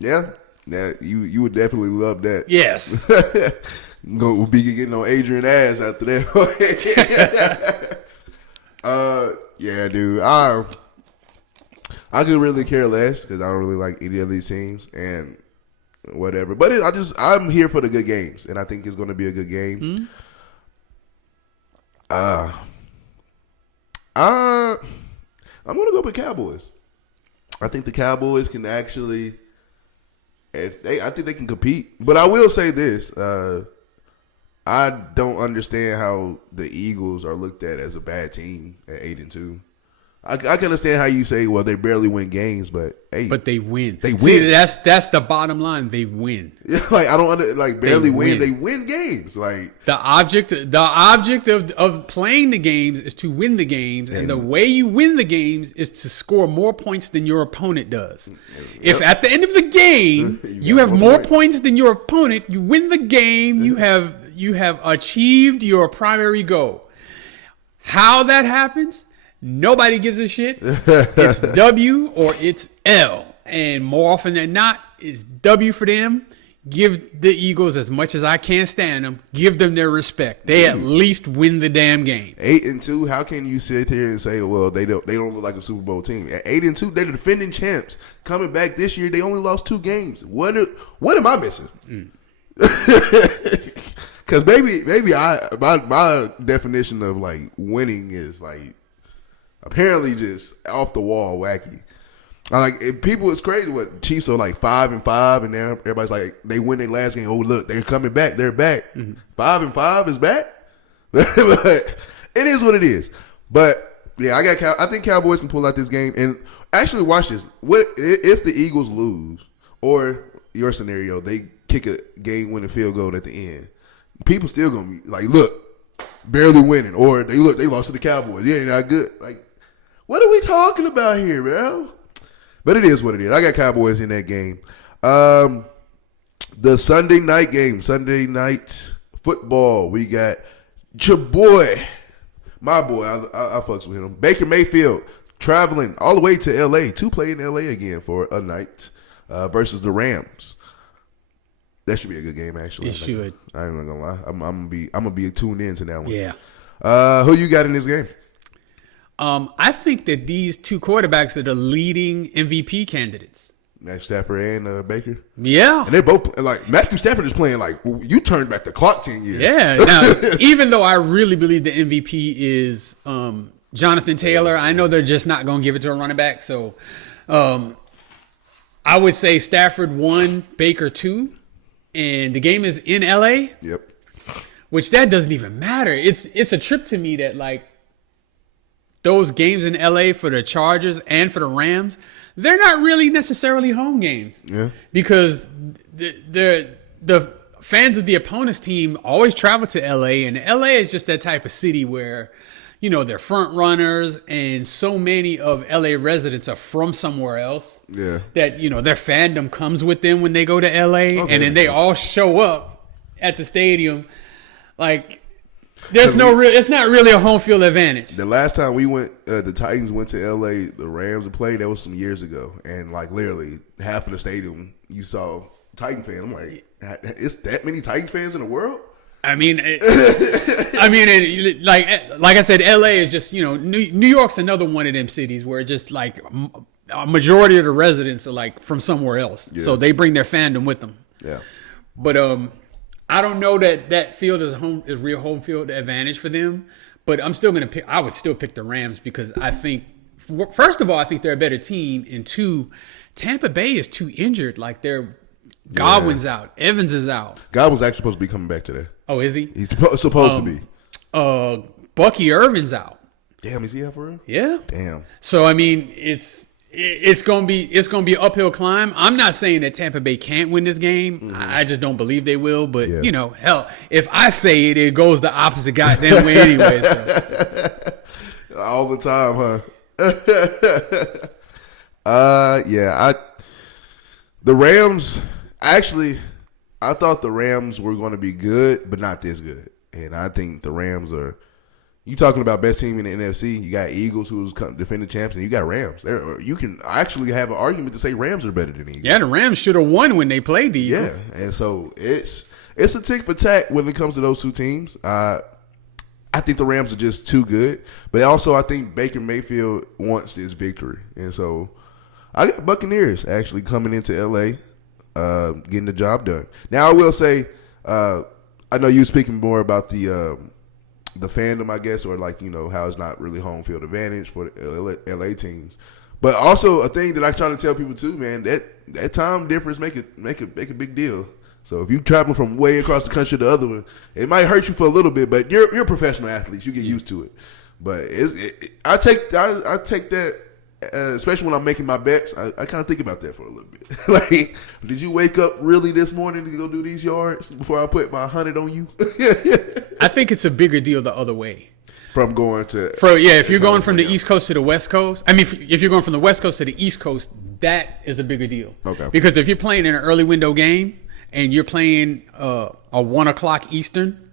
Yeah, you would definitely love that. Yes. Go be getting on Adrian ass after that. Yeah, dude. I could really care less because I don't really like any of these teams and whatever. But I'm here for the good games, and I think it's going to be a good game. Mm-hmm. I'm going to go with Cowboys. I think the Cowboys can actually, I think they can compete. But I will say this: I don't understand how the Eagles are looked at as a bad team at 8-2. I can understand how you say, well, they barely win games, but hey, but they win. They win. See, that's the bottom line. They win. Yeah, I don't barely win. They win games. The object of playing the games is to win the games, and the way you win the games is to score more points than your opponent does. Yep. If at the end of the game you have more points than your opponent, you win the game. You have achieved your primary goal. How that happens? Nobody gives a shit. It's W or it's L. And more often than not, it's W for them. Give the Eagles as much as I can't stand them. Give them their respect. They at least win the damn game. 8-2. How can you sit here and say, well, they don't look like a Super Bowl team? At 8-2, they're the defending champs. Coming back this year, they only lost 2 games. What am I missing? Because maybe my definition of winning is apparently just off the wall wacky. It's crazy what Chiefs are 5-5, and now everybody's they win their last game. Oh, look, they're coming back. They're back. 5-5 is back. But it is what it is. But yeah, I think Cowboys can pull out this game. And actually, watch this. What if the Eagles lose, or your scenario, they kick a game-winning field goal at the end? People still gonna be look, barely winning, or they lost to the Cowboys. Yeah, not good. What are we talking about here, bro? But it is what it is. I got Cowboys in that game. The Sunday night game, Sunday night football. We got your boy, my boy. I fucks with him. Baker Mayfield traveling all the way to L.A. to play in L.A. again for a night versus the Rams. That should be a good game, actually. It should. I ain't gonna lie. I'm gonna be tuned in to that one. Yeah. Who you got in this game? I think that these 2 quarterbacks are the leading MVP candidates. Matthew Stafford and Baker. Yeah. And they both Matthew Stafford is playing you turned back the clock 10 years. Yeah. Now, even though I really believe the MVP is Jonathan Taylor, I know they're just not going to give it to a running back. So I would say Stafford 1, Baker 2. And the game is in LA. Yep. Which that doesn't even matter. It's a trip to me that those games in LA for the Chargers and for the Rams, they're not really necessarily home games. Yeah. Because the fans of the opponent's team always travel to LA, and LA is just that type of city where, they're front runners, and so many of LA residents are from somewhere else. Yeah. That, their fandom comes with them when they go to LA, and then they all show up at the stadium. It's not really a home field advantage. The last time we went, the Titans went to L.A., the Rams played, that was some years ago. And, literally, half of the stadium, you saw Titan fans. I'm like, is that many Titan fans in the world? I mean, like I said, LA is just, New York's another one of them cities where just a majority of the residents are from somewhere else. Yeah. So they bring their fandom with them. Yeah. But I don't know that field is real home field advantage for them. But I would still pick the Rams because I think, first of all, I think they're a better team. And 2, Tampa Bay is too injured. Godwin's out. Evans is out. Godwin's actually supposed to be coming back today. Oh, is he? He's supposed to be. Bucky Irvin's out. Damn, is he out for real? Yeah. Damn. So, I mean, it's it's gonna be an uphill climb. I'm not saying that Tampa Bay can't win this game. Mm-hmm. I just don't believe they will. But hell, if I say it, it goes the opposite goddamn way anyway. So. All the time, huh? The Rams actually. I thought the Rams were going to be good, but not this good. And I think the Rams are. You talking about best team in the NFC? You got Eagles, who's defending champs, and you got Rams. You can actually have an argument to say Rams are better than Eagles. Yeah, the Rams should have won when they played the Eagles. Yeah, and so it's a tick for tack when it comes to those two teams. I think the Rams are just too good, but also I think Baker Mayfield wants this victory, and so I got Buccaneers actually coming into LA, getting the job done. Now I will say, I know you speaking more about the fandom, I guess, or how it's not really home field advantage for the LA teams. But also a thing that I try to tell people too, man, that time difference make a big deal. So if you travel from way across the country to the other one, it might hurt you for a little bit, but you're professional athletes, you get used to it. But I take that. Especially when I'm making my bets, I kind of think about that for a little bit. Like, did you wake up really this morning to go do these yards before I put my 100 on you? I think it's a bigger deal the other way. From going to... if you're going from the East Coast to the West Coast, if you're going from the West Coast to the East Coast, that is a bigger deal. Okay. Because if you're playing in an early window game and you're playing a 1 o'clock Eastern,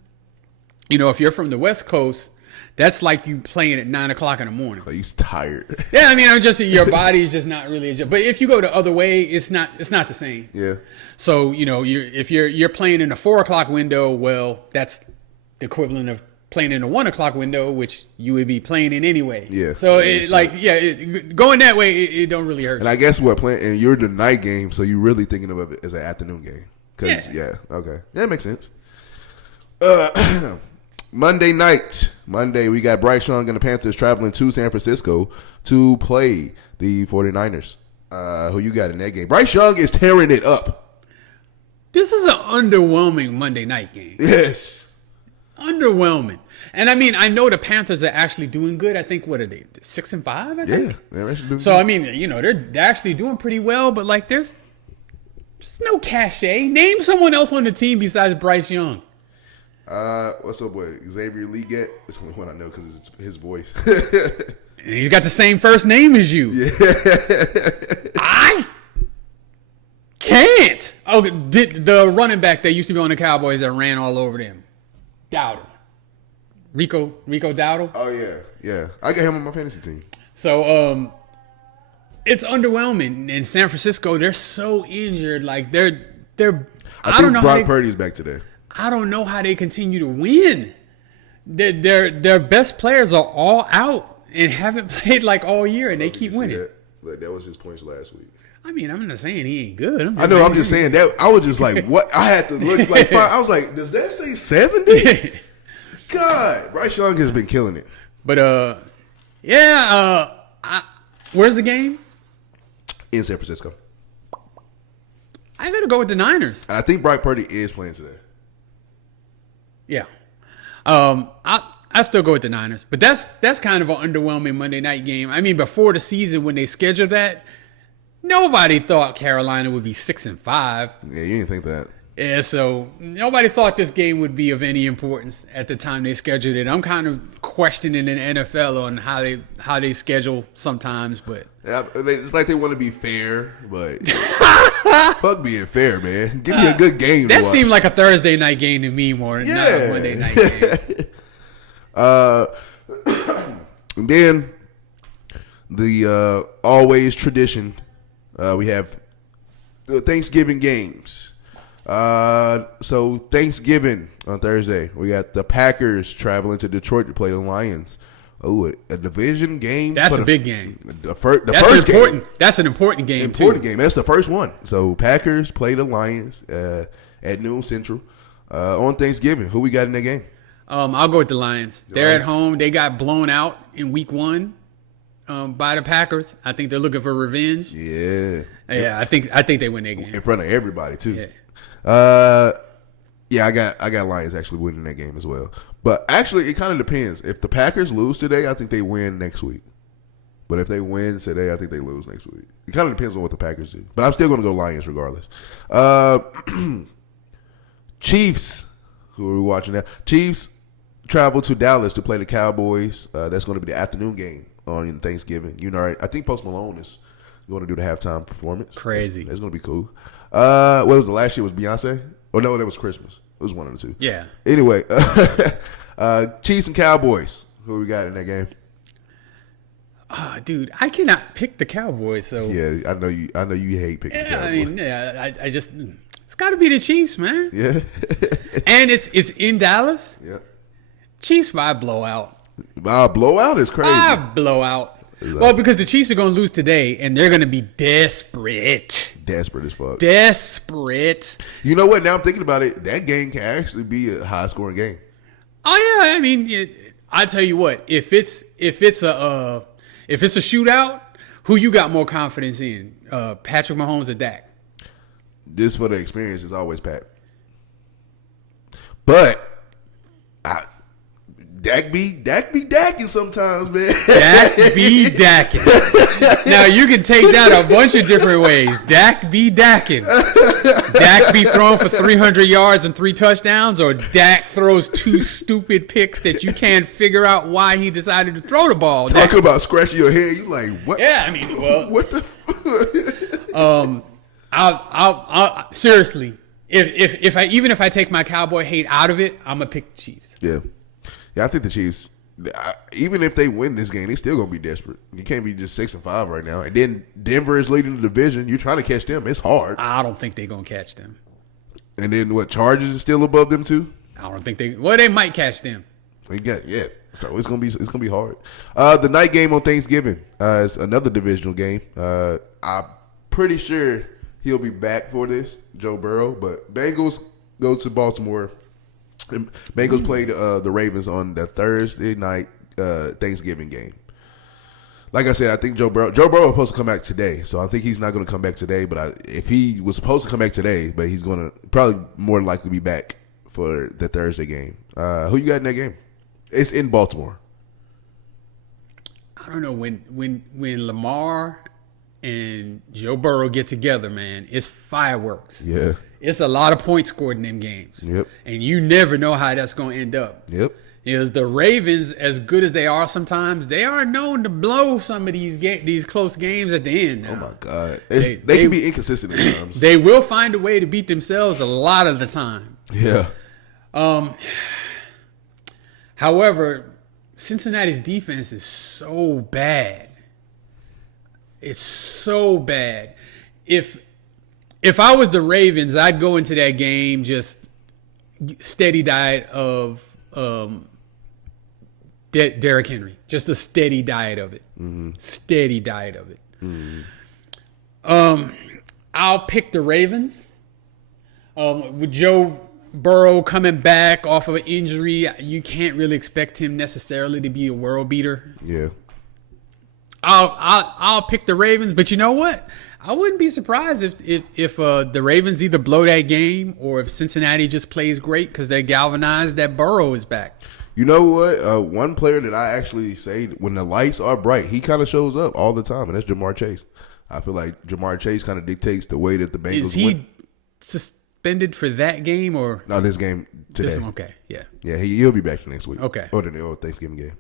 if you're from the West Coast... That's like you playing at 9 o'clock in the morning. Oh, you tired. Yeah, I'm just your body's just not really adjusted. But if you go the other way, it's not the same. Yeah. So if you're playing in a 4 o'clock window, well, that's the equivalent of playing in a 1 o'clock window, which you would be playing in anyway. Yeah. So going that way, it don't really hurt. And I guess and you're the night game, so you're really thinking of it as an afternoon game. Okay, that makes sense. Monday, we got Bryce Young and the Panthers traveling to San Francisco to play the 49ers. Who you got in that game? Bryce Young is tearing it up. This is an underwhelming Monday night game. Yes. Underwhelming. And I know the Panthers are actually doing good. I think, what are they, 6-5, I think? Yeah, they're actually doing so, good. they're actually doing pretty well, but, there's just no cachet. Name someone else on the team besides Bryce Young. What's up with Xavier Leggett? It's the only one I know because it's his voice. And he's got the same first name as you. Yeah. I can't. Oh, the running back that used to be on the Cowboys that ran all over them. Dowdle. Rico Dowdle. Oh, yeah. I got him on my fantasy team. So, it's underwhelming. In San Francisco, they're so injured. I think Brock Purdy's back today. I don't know how they continue to win. Their best players are all out and haven't played all year, and they keep winning. That was his points last week. I'm not saying he ain't good. I'm just saying that. I was just like, what? I had to look I was like, does that say 70? God, Bryce Young has been killing it. But where's the game? In San Francisco. I gotta go with the Niners. And I think Brock Purdy is playing today. Yeah. I still go with the Niners. But that's kind of an underwhelming Monday night game. Before the season when they scheduled that, nobody thought Carolina would be 6-5. Yeah, you didn't think that. Yeah, so nobody thought this game would be of any importance at the time they scheduled it. I'm kind of questioning the NFL on how they schedule sometimes, but it's like they want to be fair, but fuck being fair, man. Give me a good game. That seemed like a Thursday night game to me more than not a Monday night game. And then the always tradition, we have the Thanksgiving games. So Thanksgiving on Thursday, we got the Packers traveling to Detroit to play the Lions. Oh, a division game. That's a big game. The first game. That's an important game. Important game. That's the first one. So Packers play the Lions at noon Central on Thanksgiving. Who we got in that game? I'll go with the Lions. They're at home. They got blown out in Week 1 by the Packers. I think they're looking for revenge. Yeah. Yeah, I think they win that game in front of everybody too. Yeah. I got Lions actually winning that game as well. But actually, it kind of depends. If the Packers lose today, I think they win next week. But if they win today, I think they lose next week. It kind of depends on what the Packers do. But I'm still going to go Lions regardless. Chiefs, who are we watching now? Chiefs travel to Dallas to play the Cowboys. That's going to be the afternoon game on Thanksgiving. You know, right? I think Post Malone is going to do the halftime performance. Crazy. That's going to be cool. What was the last year? Was Beyonce? Oh, no, that was Christmas. It was one of the two. Yeah. Anyway, Chiefs and Cowboys. Who we got in that game? Dude, I cannot pick the Cowboys. So yeah, I know you hate picking Cowboys. I mean, I just it's got to be the Chiefs, man. Yeah. And it's in Dallas. Yeah. Chiefs by blowout. Blowout is crazy. Blowout. Well, because the Chiefs are going to lose today, and they're going to be desperate. Desperate as fuck. Desperate. You know what? Now I'm thinking about it. That game can actually be a high-scoring game. Oh yeah, I mean, I tell you what. If it's a shootout, who you got more confidence in, Patrick Mahomes or Dak? This for the experience is always Pat. But Dak be Daking sometimes, man. Dak be Daking. Now you can take that a bunch of different ways. Dak be Daking. Dak be throwing for 300 yards and 3 touchdowns, or Dak throws 2 stupid picks that you can't figure out why he decided to throw the ball. Talking about scratching your head, you like what? Yeah, I mean, well, what the? I'll seriously, if I take my Cowboy hate out of it, I'm gonna pick the Chiefs. Yeah, I think the Chiefs, even if they win this game, they still gonna be desperate. You can't be just 6-5 right now. And then Denver is leading the division. You're trying to catch them. It's hard. I don't think they're gonna catch them. And then what? Chargers is still above them too. I don't think they. Well, they might catch them. So it's gonna be hard. The night game on Thanksgiving is another divisional game. I'm pretty sure he'll be back for this, Joe Burrow. But Bengals go to Baltimore. Bengals play the Ravens on the Thursday night Thanksgiving game. Like I said, I think Joe Burrow was supposed to come back today, so I think he's not going to come back today. But if he was supposed to come back today, but he's going to probably more likely be back for the Thursday game. Who you got in that game? It's in Baltimore. I don't know when Lamar and Joe Burrow get together, man. It's fireworks. Yeah. It's a lot of points scored in them games. Yep. And you never know how that's going to end up. Yep. Because the Ravens, as good as they are sometimes, they are known to blow some of these close games at the end. Now. Oh, my God. They can be inconsistent at times. They will find a way to beat themselves a lot of the time. Yeah. However, Cincinnati's defense is so bad. It's so bad. If I was the Ravens, I'd go into that game just steady diet of Derrick Henry. Just a steady diet of it. Mm-hmm. Steady diet of it. Mm-hmm. I'll pick the Ravens. With Joe Burrow coming back off of an injury, you can't really expect him necessarily to be a world beater. Yeah. I'll pick the Ravens, but you know what? I wouldn't be surprised if the Ravens either blow that game or if Cincinnati just plays great because they're galvanized that Burrow is back. You know what? One player that I actually say when the lights are bright, he kind of shows up all the time, and that's Jamar Chase. I feel like Jamar Chase kind of dictates the way that the Bengals Is he suspended for that game or? No, this game today. This one, okay, yeah. Yeah, he'll be back for next week. Okay. Or the Thanksgiving game.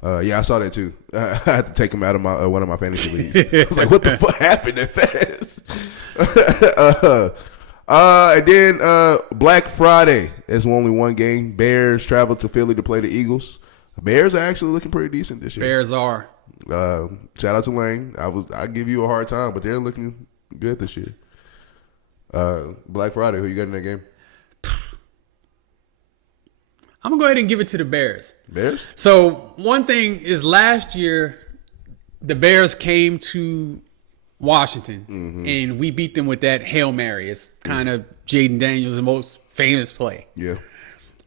Yeah, I saw that too. I had to take him out of my one of my fantasy leagues. I was like, "What the fuck happened that fast?" And then Black Friday is only one game. Bears travel to Philly to play the Eagles. Bears are actually looking pretty decent this year. Bears are. Shout out to Lane. I give you a hard time, but they're looking good this year. Black Friday, who you got in that game? I'm going to go ahead and give it to the Bears. Bears? So, one thing is last year, the Bears came to Washington, and we beat them with that Hail Mary. It's kind of Jaden Daniels' most famous play. Yeah.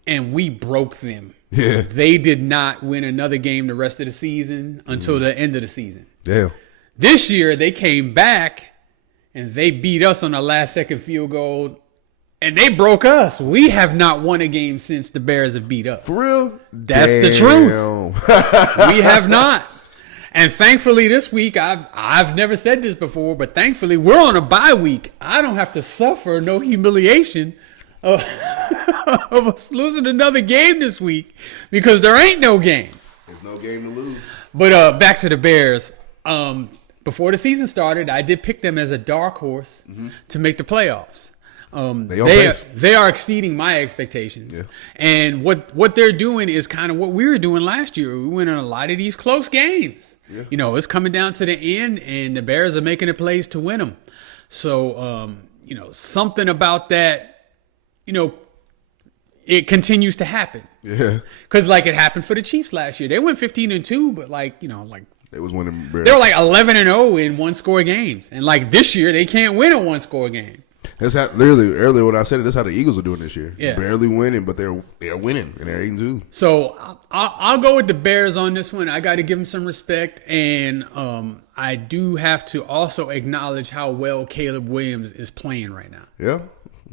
And we broke them. Yeah. They did not win another game the rest of the season until the end of the season. Damn. This year, they came back, and they beat us on a last-second field goal. And they broke us. We have not won a game since the Bears have beat us. For real? That's the truth. We have not. And thankfully this week, I've never said this before, but thankfully we're on a bye week. I don't have to suffer no humiliation of us losing another game this week because there ain't no game. There's no game to lose. But back to the Bears. Before the season started, I did pick them as a dark horse to make the playoffs. They are exceeding my expectations. Yeah. And what they're doing is kind of what we were doing last year. We went on a lot of these close games. Yeah. You know, it's coming down to the end, and the Bears are making it plays to win them. So, you know, something about that, you know, it continues to happen. Yeah. Because, like, it happened for the Chiefs last year. They went 15-2, but, like, you know, like, they was winning. They were like 11-0 in one-score games. And, like, this year, they can't win a one-score game. That's how, literally, earlier when I said it, that's how the Eagles are doing this year. Yeah. Barely winning, but they're winning, and they're 8-2. So, I'll go with the Bears on this one. I got to give them some respect. And I do have to also acknowledge how well Caleb Williams is playing right now. Yeah,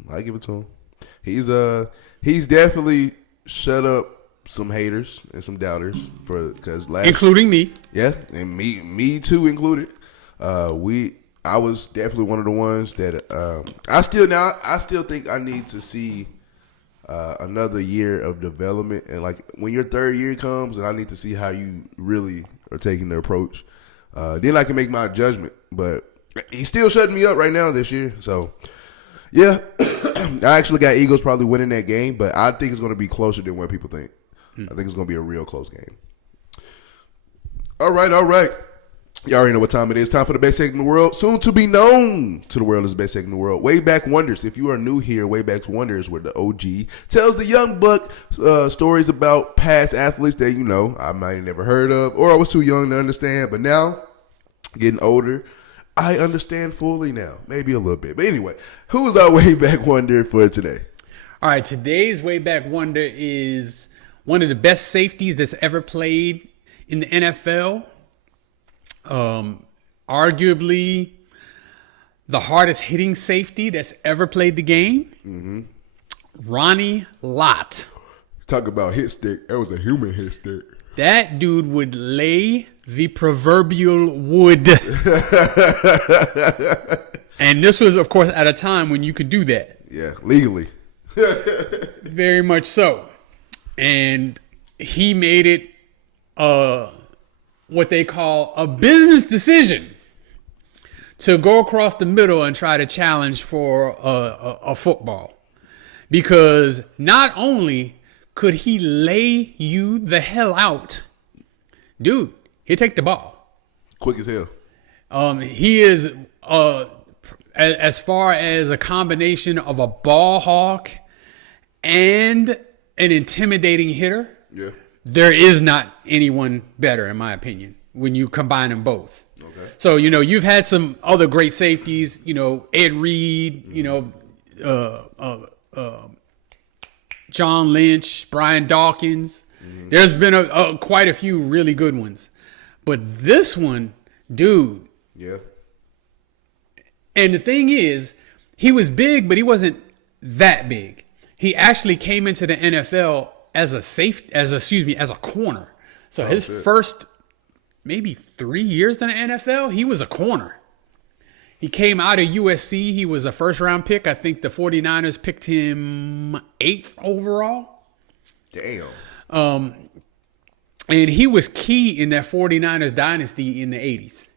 I give it to him. He's definitely shut up some haters and some doubters including me. Yeah, and me too included. I was definitely one of the ones that I still think I need to see another year of development, and like when your third year comes, and I need to see how you really are taking the approach. Then I can make my judgment. But he's still shutting me up right now this year. So yeah, I actually got Eagles probably winning that game, but I think it's going to be closer than what people think. I think it's going to be a real close game. All right. Y'all already know what time it is. Time for the best segment in the world. Soon to be known to the world as the best segment in the world. Wayback Wonders. If you are new here, Wayback Wonders, where the OG tells the young buck stories about past athletes that, you know, I might have never heard of or I was too young to understand. But now, getting older, I understand fully now. Maybe a little bit. But anyway, who is our Wayback Wonder for today? All right, today's Wayback Wonder is one of the best safeties that's ever played in the NFL. Arguably the hardest hitting safety that's ever played the game. Mm-hmm. Ronnie Lott. Talk about hit stick. That was a human hit stick. That dude would lay the proverbial wood. And this was, of course, at a time when you could do that. Yeah, legally. Very much so. And he made it what they call a business decision to go across the middle and try to challenge for a football. Because not only could he lay you the hell out, dude, he'll take the ball. Quick as hell. He is, as far as a combination of a ball hawk and an intimidating hitter, yeah, there is not anyone better, in my opinion, when you combine them both. Okay. So, you know, you've had some other great safeties, you know, Ed Reed, you know, John Lynch, Brian Dawkins. Mm-hmm. There's been quite a few really good ones. But this one, dude. Yeah. And the thing is, he was big, but he wasn't that big. He actually came into the NFL as a corner. So his first maybe 3 years in the NFL, he was a corner. He came out of USC. He was a first-round pick. I think the 49ers picked him 8th overall. Damn. And he was key in that 49ers dynasty in the 80s.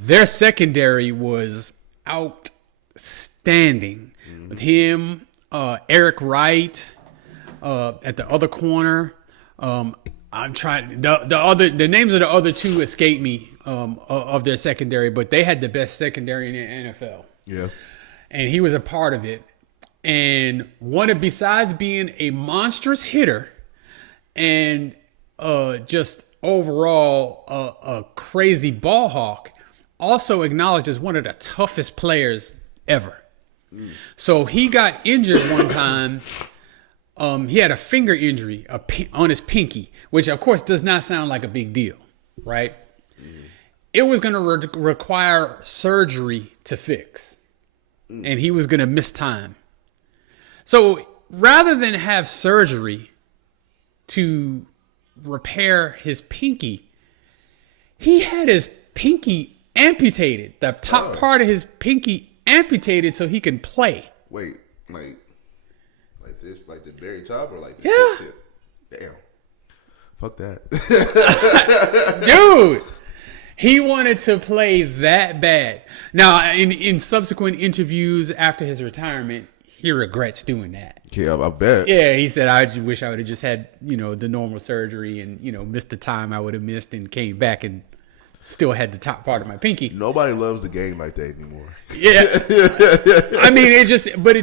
Their secondary was outstanding. Mm-hmm. With him, Eric Wright at the other corner. I'm trying the names of the other two escape me of their secondary, but they had the best secondary in the NFL. Yeah, and he was a part of it. And besides being a monstrous hitter and just overall a crazy ball hawk, also acknowledged as one of the toughest players ever. Mm. So he got injured one time. He had a finger injury on his pinky, which of course does not sound like a big deal, right? Mm. It was going to require surgery to fix, and he was going to miss time. So rather than have surgery to repair his pinky, He had his pinky amputated. The top part of his pinky amputated so he can play. Wait, like this, like the very top, or like the tip? Damn. Fuck that. Dude, he wanted to play that bad. Now, in subsequent interviews after his retirement, he regrets doing that. Yeah, I bet. Yeah, he said, I just wish I would have just had, the normal surgery and, missed the time I would have missed and came back and still had the top part of my pinky. Nobody loves the game like that anymore. Yeah. I mean, it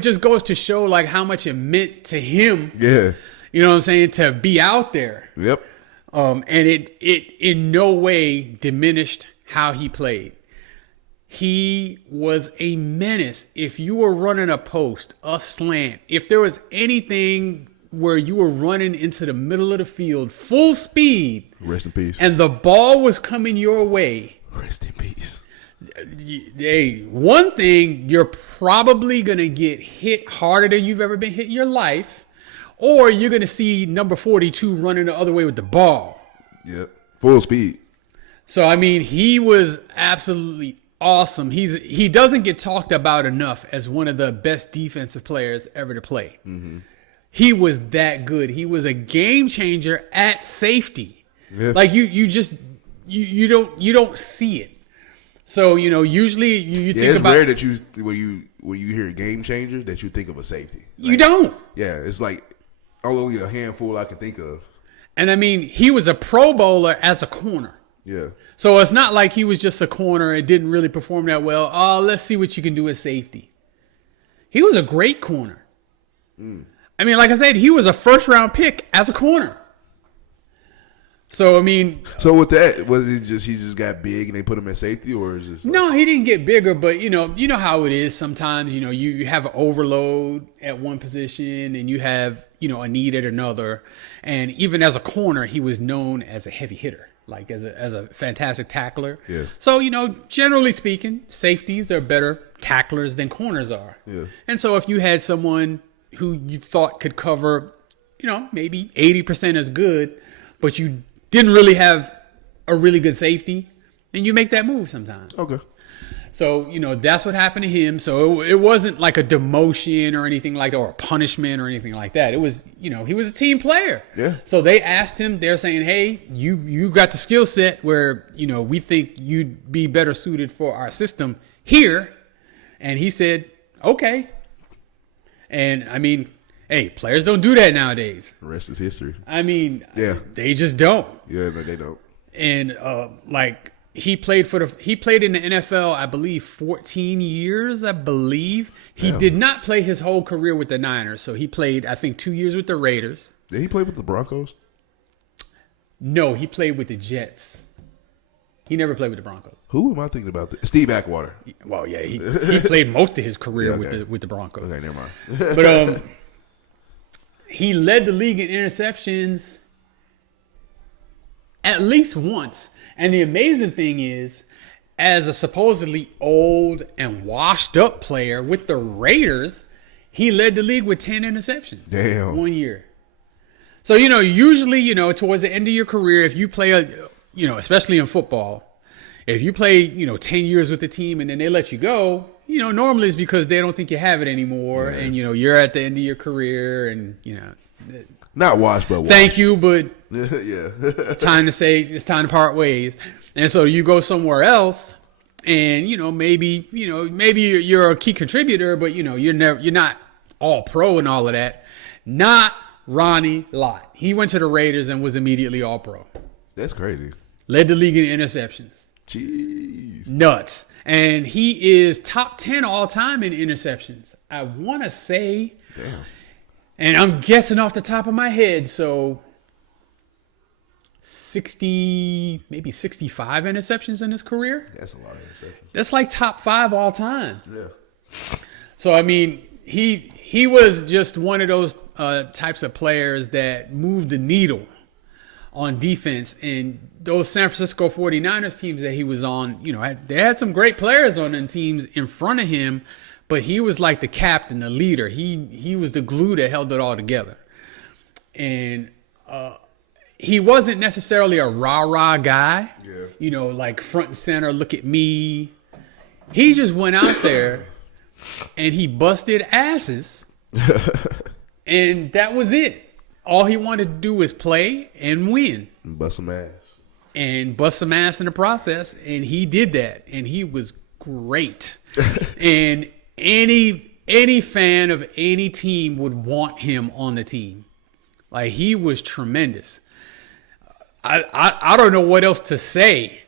just goes to show like how much it meant to him. Yeah. You know what I'm saying? To be out there. Yep. And it in no way diminished how he played. He was a menace. If you were running a post, a slant, if there was anything where you were running into the middle of the field full speed, rest in peace, and the ball was coming your way, rest in peace. Hey, one thing, you're probably going to get hit harder than you've ever been hit in your life, or you're going to see number 42 running the other way with the ball. Yep, full speed. So, I mean, he was absolutely awesome. He doesn't get talked about enough as one of the best defensive players ever to play. Mm-hmm. He was that good. He was a game changer at safety. Yeah. Like you don't see it. So usually you think about. It's rare that when you hear game changer that you think of a safety. Like, you don't. Yeah, it's like only a handful I can think of. And I mean, he was a Pro Bowler as a corner. Yeah. So it's not like he was just a corner and didn't really perform that well. Oh, let's see what you can do as safety. He was a great corner. Mm. I mean, like I said, he was a first-round pick as a corner. So, I mean... So, with that, was it just he just got big and they put him at safety, or is just... No, he didn't get bigger, but, you know how it is sometimes. You have an overload at one position and you have, a need at another. And even as a corner, he was known as a heavy hitter. Like as a fantastic tackler. Yeah. So, generally speaking, safeties are better tacklers than corners are. Yeah. And so if you had someone who you thought could cover, maybe 80% as good, but you didn't really have a really good safety, then you make that move sometimes. Okay. So, that's what happened to him. So it wasn't like a demotion or anything like that, or a punishment or anything like that. It was, he was a team player. Yeah. So they asked him, they're saying, hey, you got the skill set where, we think you'd be better suited for our system here. And he said, okay. And I mean, hey, players don't do that nowadays. The rest is history. I mean, they just don't. Yeah, no, they don't. And he played in the NFL, I believe, 14 years, I believe. He did not play his whole career with the Niners. So he played, I think, 2 years with the Raiders. Did he play with the Broncos? No, he played with the Jets. He never played with the Broncos. Who am I thinking about? Steve Atwater. Well, yeah, he played most of his career with the Broncos. Okay, never mind. But he led the league in interceptions at least once. And the amazing thing is, as a supposedly old and washed up player with the Raiders, he led the league with 10 interceptions. Damn. 1 year. So, usually, towards the end of your career, if you play, especially in football, if you play, 10 years with the team and then they let you go, normally it's because they don't think you have it anymore. Yeah. And, you're at the end of your career and, not washed, but washed. Thank you, but yeah, it's time to part ways. And so you go somewhere else, and maybe you're a key contributor, but you're not all pro and all of that. Not Ronnie Lott. He went to the Raiders and was immediately all pro. That's crazy. Led the league in interceptions. Jeez, nuts. And he is top 10 all time in interceptions. I want to say. Damn. And I'm guessing off the top of my head, so 60, maybe 65 interceptions in his career. That's a lot of interceptions. That's like top 5 all time. Yeah. So, I mean, he was just one of those types of players that moved the needle on defense. And those San Francisco 49ers teams that he was on, they had some great players on them teams in front of him. But he was like the captain, the leader. He was the glue that held it all together. And he wasn't necessarily a rah-rah guy. Yeah. You know, like front and center, look at me. He just went out there and he busted asses. And that was it. All he wanted to do was play and win. And bust some ass. And bust some ass in the process. And he did that. And he was great. And any fan of any team would want him on the team. Like, he was tremendous. I don't know what else to say.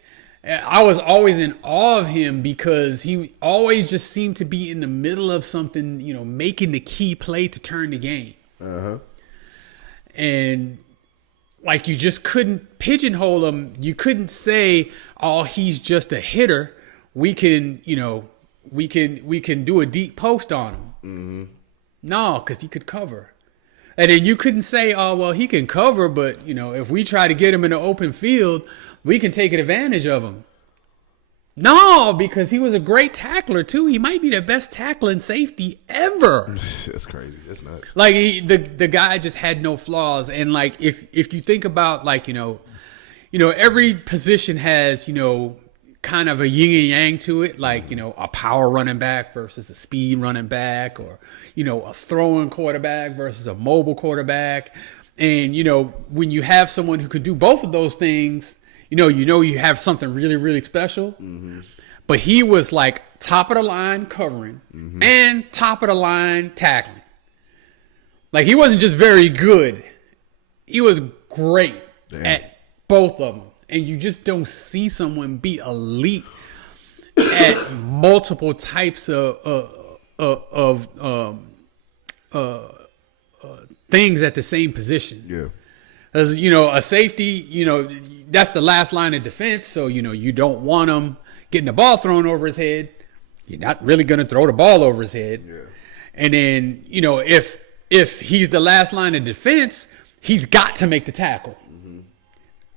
I was always in awe of him because he always just seemed to be in the middle of something, you know, making the key play to turn the game. Uh-huh. And like, you just couldn't pigeonhole him. You couldn't say, "Oh, he's just a hitter. We can, you know, we can do a deep post on him." Mm-hmm. No, because he could cover. And then you couldn't say, "Oh, well, he can cover, but, you know, if we try to get him in the open field, we can take advantage of him." No, because he was a great tackler too. He might be the best tackling safety ever. That's crazy. That's nuts. Like, the guy just had no flaws. And like, if you think about, like, you know, every position has, you know, kind of a yin and yang to it. Like, you know, a power running back versus a speed running back, or, you know, a throwing quarterback versus a mobile quarterback. And, you know, when you have someone who can do both of those things, you know, you have something really, really special. Mm-hmm. But he was like top of the line covering and top of the line tackling. Like, he wasn't just very good. He was great at both of them. And you just don't see someone be elite at multiple types of things at the same position. Yeah. As you know, a safety, you know, that's the last line of defense. So, you know, you don't want him getting the ball thrown over his head. You're not really going to throw the ball over his head. Yeah. And then, you know, if he's the last line of defense, he's got to make the tackle. Mm-hmm.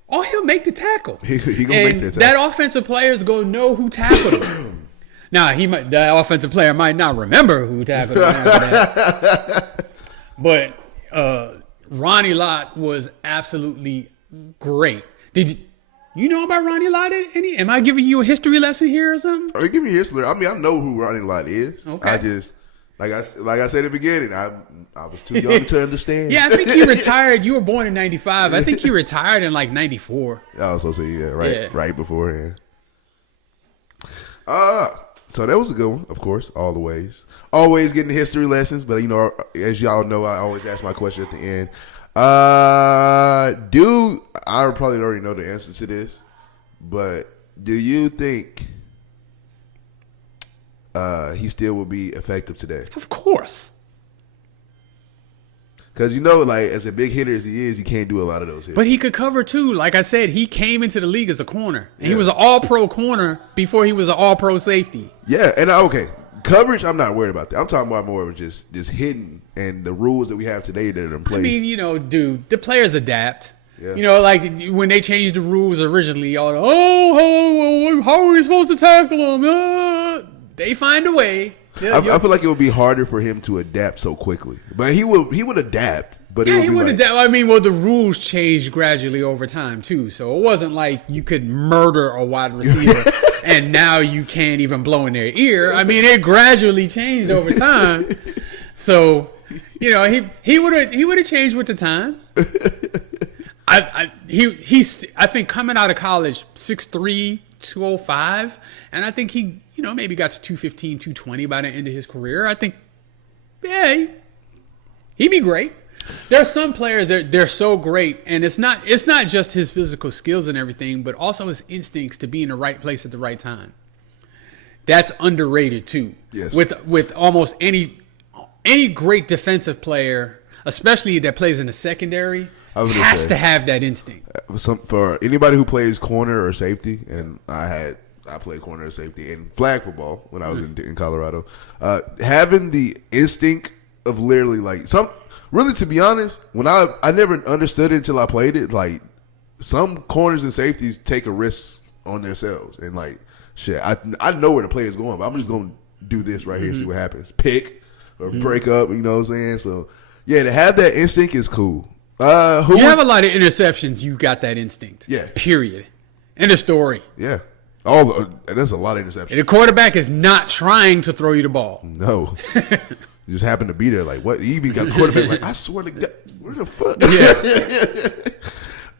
Oh, he'll make the tackle. He gonna make the tackle. That offensive player is going to know who tackled him. Now, the offensive player might not remember who tackled him after that. But Ronnie Lott was absolutely great. Did you know about Ronnie Lott? Am I giving you a history lesson here or something? Are you giving me history? I mean, I know who Ronnie Lott is. Okay. I just, like I said at the beginning, I was too young to understand. Yeah, I think he retired. You were born in 95. I think he retired in like 94. I was supposed to say, right beforehand. So that was a good one, of course, all the ways. Always getting history lessons, but, you know, as y'all know, I always ask my question at the end. I probably already know the answer to this, but do you think he still will be effective today? Of course. Because, you know, like, as a big hitter as he is, he can't do a lot of those hits. But he could cover, too. Like I said, he came into the league as a corner. And he was an all-pro corner before he was an all-pro safety. Yeah, and coverage, I'm not worried about that. I'm talking about more of just hitting and the rules that we have today that are in place. I mean, you know, dude, the players adapt. Yeah. You know, like when they changed the rules originally, how are we supposed to tackle him? They find a way. I feel like it would be harder for him to adapt so quickly, but he would adapt. But yeah, he would adapt. I mean, well, the rules changed gradually over time too, so it wasn't like you could murder a wide receiver and now you can't even blow in their ear. I mean, it gradually changed over time. So, you know, he would have changed with the times. I think coming out of college 6'3", 205, and I think he, you know, maybe got to 215, 220 by the end of his career. I think, yeah, he'd be great. There are some players that they're so great, and it's not just his physical skills and everything, but also his instincts to be in the right place at the right time. That's underrated too. Yes. With almost any great defensive player, especially that plays in the secondary, has to have that instinct. For anybody who plays corner or safety, and I played corner or safety in flag football when I was in Colorado, having the instinct of literally really, to be honest, when I never understood it until I played it, like, some corners and safeties take a risk on themselves. And, like, shit, I know where the play is going, but I'm just going to do this right here and see what happens. Pick or break up, you know what I'm saying? So, yeah, to have that instinct is cool. You have a lot of interceptions. You got that instinct. Yeah. Period. End of story. Yeah. That's a lot of interceptions. And the quarterback is not trying to throw you the ball. No. You just happen to be there. Like, what? You even got the quarterback like, I swear to God, where the fuck?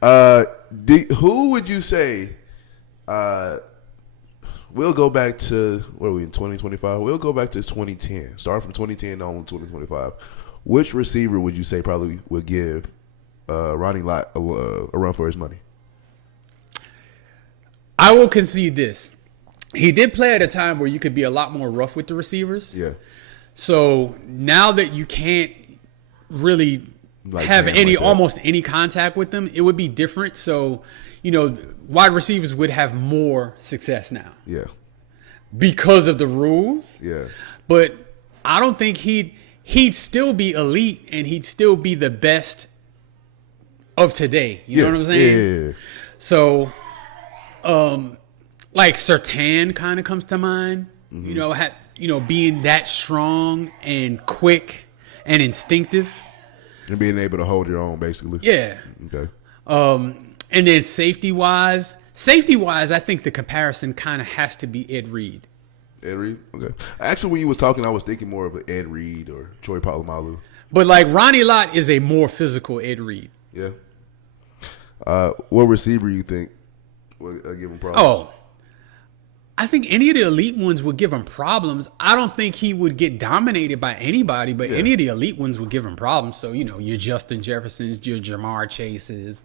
Yeah. Who would you say, we'll go back to, what are we in, 2025? We'll go back to 2010. Start from 2010 on 2025. Which receiver would you say probably would give Ronnie Lott a run for his money? I will concede this. He did play at a time where you could be a lot more rough with the receivers. Yeah. So now that you can't really have almost any contact with them, it would be different. So, wide receivers would have more success now. Yeah. Because of the rules. Yeah. But I don't think he'd still be elite and he'd still be the best of today. You know what I'm saying? Yeah. So, like Surtain kind of comes to mind. Mm-hmm. Being that strong and quick and instinctive. And being able to hold your own, basically. Yeah. Okay. And then safety-wise, I think the comparison kind of has to be Ed Reed. Ed Reed? Okay. Actually, when you was talking, I was thinking more of an Ed Reed or Troy Polamalu. But, like, Ronnie Lott is a more physical Ed Reed. Yeah. What receiver you think would give him problems? Oh, I think any of the elite ones would give him problems. I don't think he would get dominated by anybody, but any of the elite ones would give him problems. So, your Justin Jeffersons, your Jamar Chases,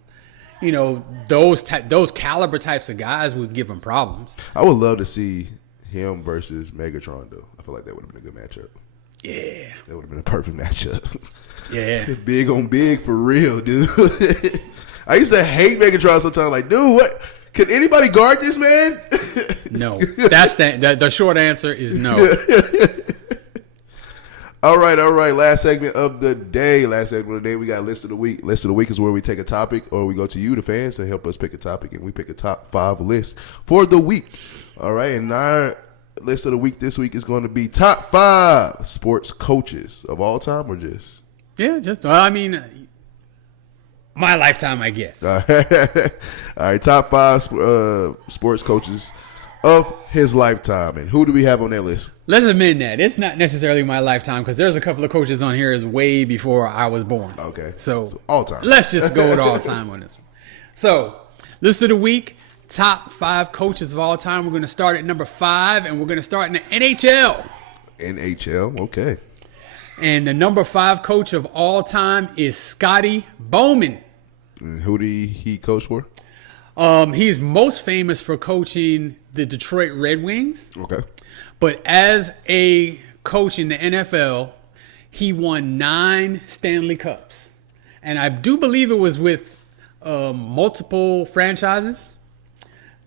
those caliber types of guys would give him problems. I would love to see him versus Megatron, though. I feel like that would have been a good matchup. Yeah. That would have been a perfect matchup. Yeah. Big on big for real, dude. I used to hate Megatron sometimes. Like, dude, what? Can anybody guard this man? No. That's the short answer is no. All right. Last segment of the day. We got List of the Week. List of the Week is where we take a topic or we go to you, the fans, to help us pick a topic, and we pick a top 5 list for the week. All right. And our List of the Week this week is going to be top 5 sports coaches of all time or just? Yeah, my lifetime, I guess. All right, top 5 sports coaches of his lifetime. And who do we have on that list? Let's amend that. It's not necessarily my lifetime because there's a couple of coaches on here is way before I was born. Okay. So all time. Let's just go with all time on this one. So, List of the Week, top 5 coaches of all time. We're going to start at number 5, and we're going to start in the NHL. NHL, okay. And the number 5 coach of all time is Scotty Bowman. And who did he coach for? He's most famous for coaching the Detroit Red Wings. Okay. But as a coach in the NFL, he won 9 Stanley Cups. And I do believe it was with multiple franchises,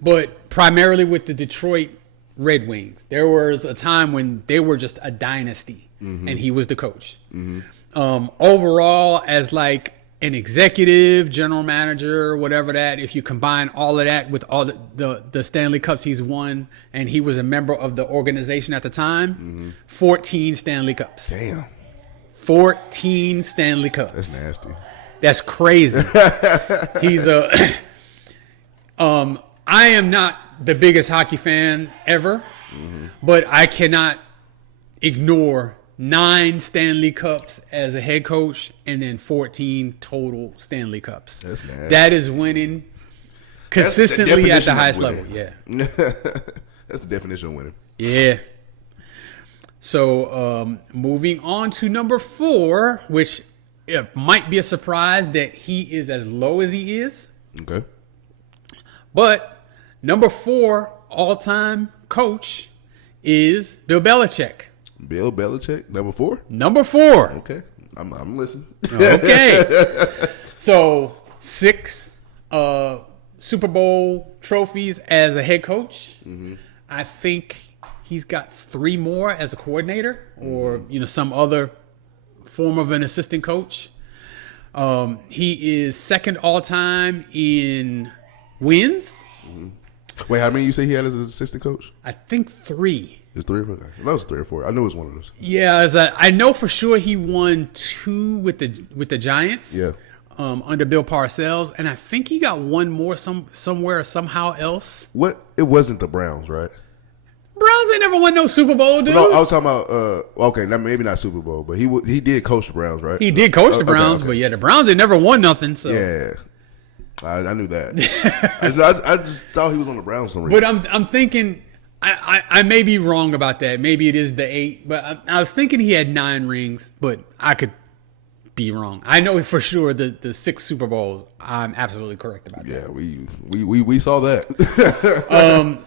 but primarily with the Detroit Red Wings. There was a time when they were just a dynasty, and he was the coach. Mm-hmm. Overall, as like an executive, general manager, whatever that, if you combine all of that with all the Stanley Cups he's won, and he was a member of the organization at the time, 14 Stanley Cups. Damn. 14 Stanley Cups. That's nasty. That's crazy. He's I am not the biggest hockey fan ever, but I cannot ignore 9 Stanley Cups as a head coach and then 14 total Stanley Cups. That's nasty. That is winning consistently at the highest level. Yeah. That's the definition of winning. Yeah. So moving on to number 4, which it might be a surprise that he is as low as he is. Okay. But number 4 all-time coach is Bill Belichick. Bill Belichick, number 4? Number 4. Okay. I'm listening. Okay. So 6 Super Bowl trophies as a head coach. Mm-hmm. I think he's got 3 more as a coordinator or some other form of an assistant coach. He is second all-time in wins. Mm-hmm. Wait, how many you say he had as an assistant coach? I think 3. It's 3 or 4? That was 3 or 4. I knew it was one of those. Yeah, I know for sure he won 2 with the Giants. Yeah. under Bill Parcells, and I think he got one more somewhere somehow else. What? It wasn't the Browns, right? Browns ain't never won no Super Bowl, dude. No, I was talking about. Okay, maybe not Super Bowl, but he did coach the Browns, right? He did coach the Browns, okay. But yeah, the Browns ain't never won nothing. So yeah, I knew that. I just thought he was on the Browns for some reason. But I'm thinking. I may be wrong about that. Maybe it is the 8, but I was thinking he had 9 rings, but I could be wrong. I know for sure the 6 Super Bowls. I'm absolutely correct about that. Yeah, we saw that.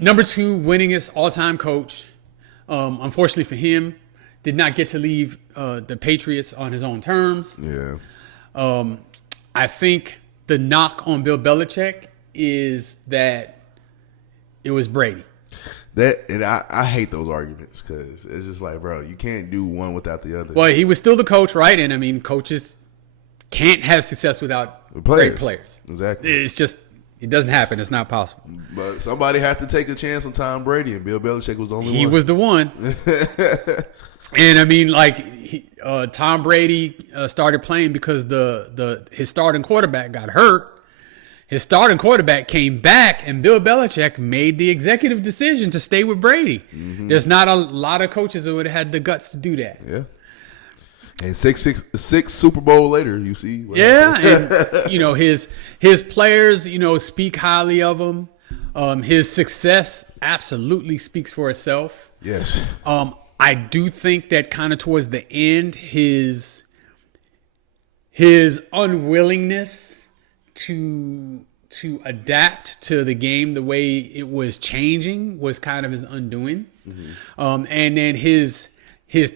Number 2, winningest all-time coach. Unfortunately for him, did not get to leave the Patriots on his own terms. Yeah. I think the knock on Bill Belichick is that it was Brady. And I hate those arguments because it's just like, bro, you can't do one without the other. Well, he was still the coach, right? And I mean, coaches can't have success without great players. Exactly. It's just, it doesn't happen. It's not possible. But somebody had to take a chance on Tom Brady, and Bill Belichick was the only one. He was the one. And I mean, like, Tom Brady started playing because his starting quarterback got hurt. His starting quarterback came back, and Bill Belichick made the executive decision to stay with Brady. Mm-hmm. There's not a lot of coaches that would have had the guts to do that. Yeah. And six Super Bowl later, you see. Yeah, and you know his players, you know, speak highly of him. His success absolutely speaks for itself. Yes. I do think that kind of towards the end, his unwillingness to adapt to the game the way it was changing was kind of his undoing. Mm-hmm. And then his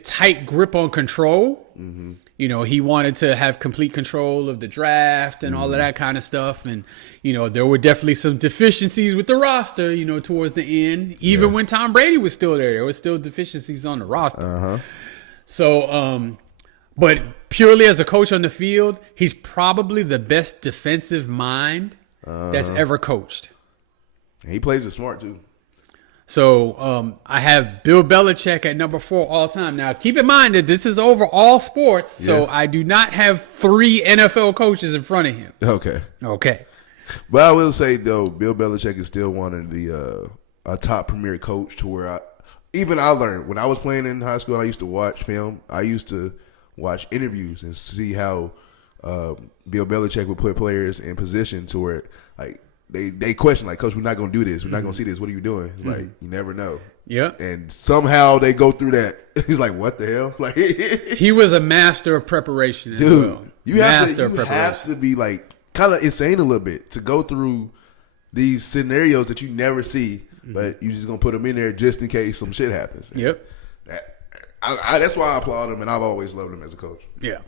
tight grip on control. Mm-hmm. You know, he wanted to have complete control of the draft and all of that kind of stuff. And, you know, there were definitely some deficiencies with the roster, you know, towards the end. Even when Tom Brady was still there were still deficiencies on the roster. Uh-huh. So, but purely as a coach on the field, he's probably the best defensive mind that's ever coached. He plays it smart, too. So I have Bill Belichick at number 4 all time. Now, keep in mind that this is over all sports, so I do not have 3 NFL coaches in front of him. Okay. But I will say, though, Bill Belichick is still one of the a top premier coach to where I learned. When I was playing in high school, I used to watch film. I used to watch interviews and see how Bill Belichick would put players in position to where, like, they question, like, Coach, we're not going to do this. We're not going to see this. What are you doing? Like, you never know. Yeah. And somehow they go through that. He's like, what the hell? Like, he was a master of preparation as well. You have to be, like, kind of insane a little bit to go through these scenarios that you never see, but you're just going to put them in there just in case some shit happens. Yep. That's why I applaud him, and I've always loved him as a coach. Yeah.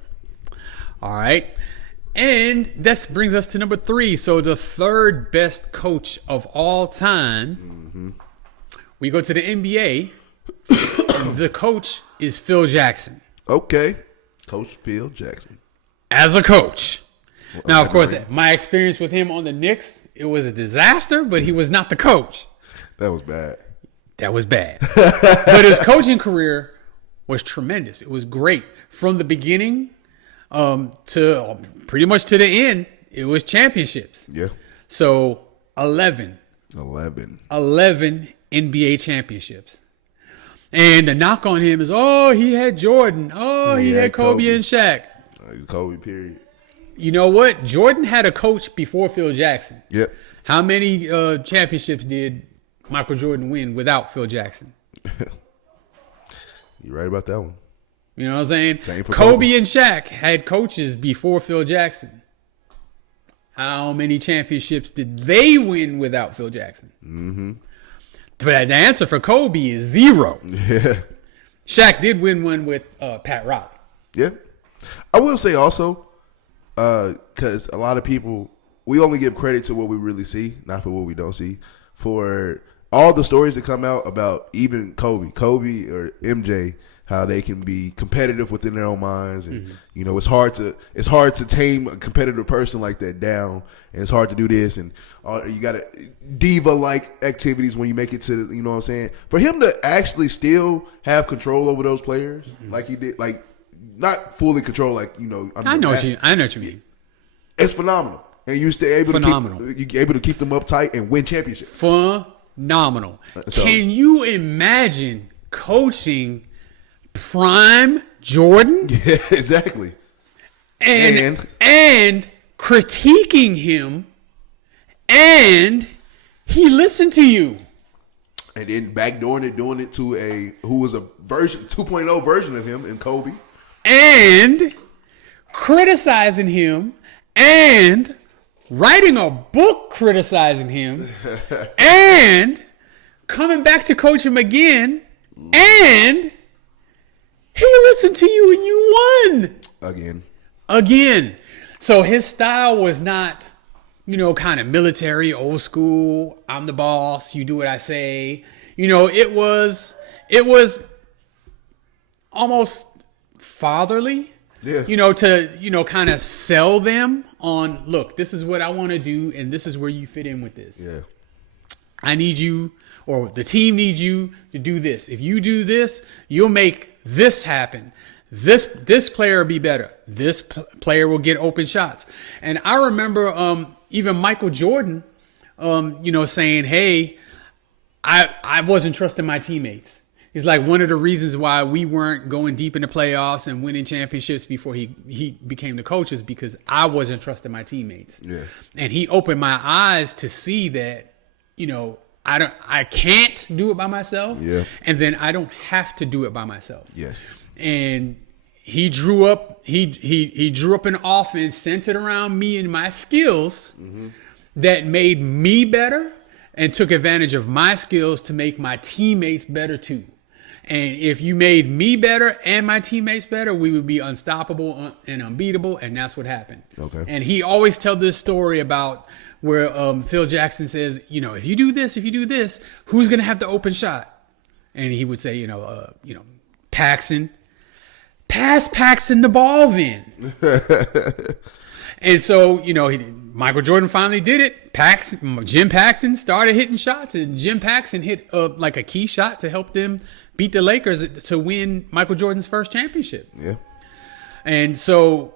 All right. And that brings us to number 3. So the third best coach of all time. Mm-hmm. We go to the NBA. And the coach is Phil Jackson. Okay. Coach Phil Jackson. As a coach. Now, of course, my experience with him on the Knicks, it was a disaster, but he was not the coach. That was bad. But his coaching career was tremendous. It was great. From the beginning to pretty much to the end, it was championships. Yeah. So 11 NBA championships. And the knock on him is, he had Jordan. He had Kobe and Shaq. Kobe, period. You know what? Jordan had a coach before Phil Jackson. Yep. How many championships did Michael Jordan win without Phil Jackson? You're right about that one. You know what I'm saying? Same for Kobe and Shaq had coaches before Phil Jackson. How many championships did they win without Phil Jackson? Mm-hmm. The answer for Kobe is 0. Yeah. Shaq did win one with Pat Riley. Yeah. I will say also, because a lot of people, we only give credit to what we really see, not for what we don't see. For all the stories that come out about even Kobe or MJ, how they can be competitive within their own minds, and you know it's hard to tame a competitive person like that down, and it's hard to do this, and you got diva-like activities when you make it to, you know what I'm saying. For him to actually still have control over those players like he did, like not fully control, like, you know. I know what you mean. It's phenomenal. And you're still able to keep them uptight and win championships. Phenomenal. Can you imagine coaching prime Jordan? Yeah, exactly. And critiquing him, and he listened to you. And then doing it to who was a version 2.0 version of him in Kobe. And criticizing him and writing a book criticizing him and coming back to coach him again, and he listened to you and you won. Again. So his style was not, you know, kind of military, old school, I'm the boss, you do what I say. You know, it was almost fatherly. Yeah. You know, to, you know, kind of sell them on, look, this is what I want to do, and this is where you fit in with this. Yeah. I need you, or the team needs you to do this. If you do this, you'll make this happen. This player will be better. This player will get open shots. And I remember even Michael Jordan, you know, saying, hey, I wasn't trusting my teammates. He's like, one of the reasons why we weren't going deep in the playoffs and winning championships before he became the coach is because I wasn't trusting my teammates. Yeah. And he opened my eyes to see that, you know, I can't do it by myself. Yeah. And then I don't have to do it by myself. Yes. And he drew up an offense centered around me and my skills that made me better and took advantage of my skills to make my teammates better too. And if you made me better and my teammates better, we would be unstoppable and unbeatable, and that's what happened. Okay. And he always tells this story about where Phil Jackson says, you know, if you do this, who's going to have the open shot? And he would say, Paxson. Pass Paxson the ball then. And so, you know, Michael Jordan finally did it. Jim Paxson started hitting shots, and Jim Paxson hit like a key shot to help them beat the Lakers to win Michael Jordan's first championship. Yeah. And so,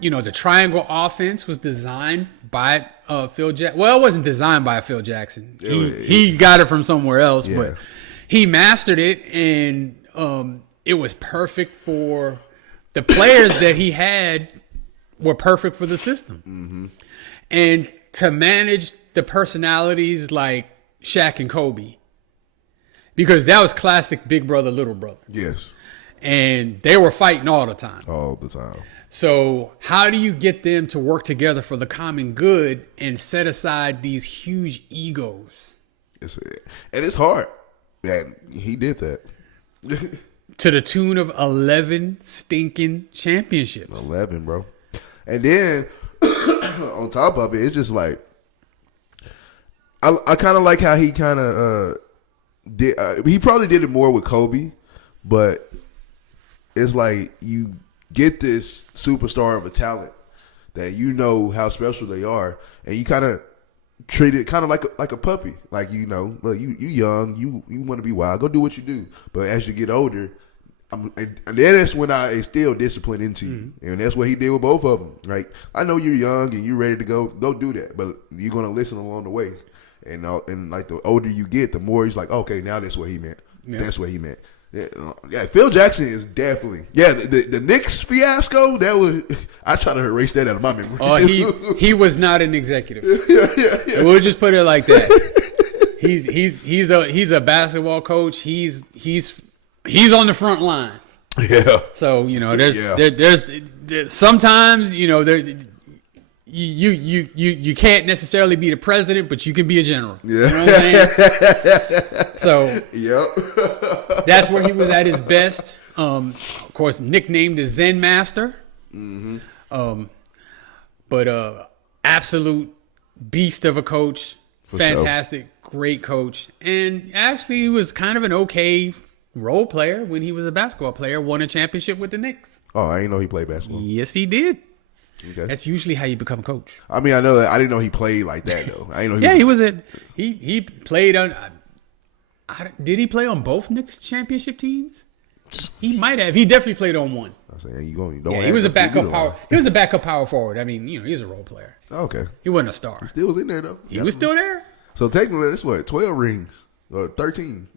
you know, the triangle offense was designed by Phil Jackson. Well, it wasn't designed by Phil Jackson. He got it from somewhere else, but he mastered it, and it was perfect for the players that he had were perfect for the system. Mm-hmm. And to manage the personalities like Shaq and Kobe, because that was classic big brother, little brother. Yes. And they were fighting all the time. All the time. So how do you get them to work together for the common good and set aside these huge egos? And it's hard. And he did that. To the tune of 11 stinking championships. 11, bro. And then on top of it, it's just like I kind of like how he kind of did. He probably did it more with Kobe, but it's like you get this superstar of a talent that you know how special they are, and you kind of treat it kind of like a puppy. Like, you know, well, you young, you want to be wild, go do what you do. But as you get older, and then that's when I instill discipline into you, and that's what he did with both of them. Like, I know you're young and you're ready to go do that, but you're gonna listen along the way. And like the older you get, the more he's like, okay, now that's what he meant. Yeah. That's what he meant. Yeah, Phil Jackson is definitely the Knicks fiasco. That was, I try to erase that out of my memory. Oh, he was not an executive. Yeah. We'll just put it like that. He's a basketball coach. He's on the front lines. Yeah. So, you know, there's sometimes, you know, you can't necessarily be the president, but you can be a general. Yeah. You know what I'm saying? So, yep. That's where he was at his best. Of course, nicknamed the Zen Master. Mm-hmm. But absolute beast of a coach. For fantastic, great coach. And actually, he was kind of an okay role player when he was a basketball player. Won a championship with the Knicks. Oh, I didn't know he played basketball. Yes, he did. Okay. That's usually how you become a coach. I mean, I know that. I didn't know he played like that though. I didn't know. He played on. Did he play on both Knicks championship teams? He might have. He definitely played on one. I'm saying you don't. Yeah, he was a backup power. He was a backup power forward. I mean, he was a role player. Okay. He wasn't a star. He still was in there though. He was still there. So technically, that's what 12 rings or 13.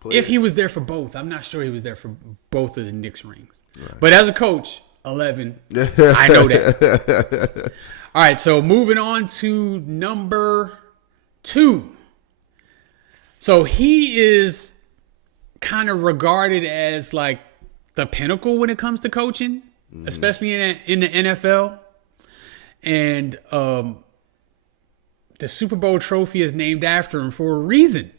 Players. If he was there for both, I'm not sure he was there for both of the Knicks rings. Right. But as a coach, 11. I know that. All right, so moving on to number 2. So he is kind of regarded as like the pinnacle when it comes to coaching, especially in the NFL. And the Super Bowl trophy is named after him for a reason.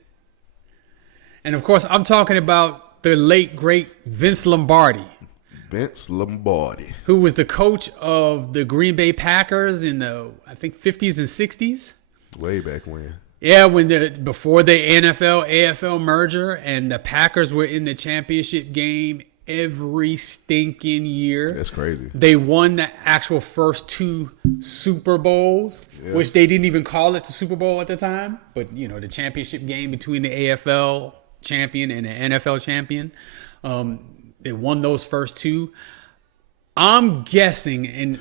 And, of course, I'm talking about the late, great Vince Lombardi. Vince Lombardi. Who was the coach of the Green Bay Packers in the, I think, 50s and 60s. Way back when. Yeah, before the NFL-AFL merger, and the Packers were in the championship game every stinking year. That's crazy. They won the actual first 2 Super Bowls, which they didn't even call it the Super Bowl at the time. But, the championship game between the AFL champion and the NFL champion. They won those first 2. I'm guessing, and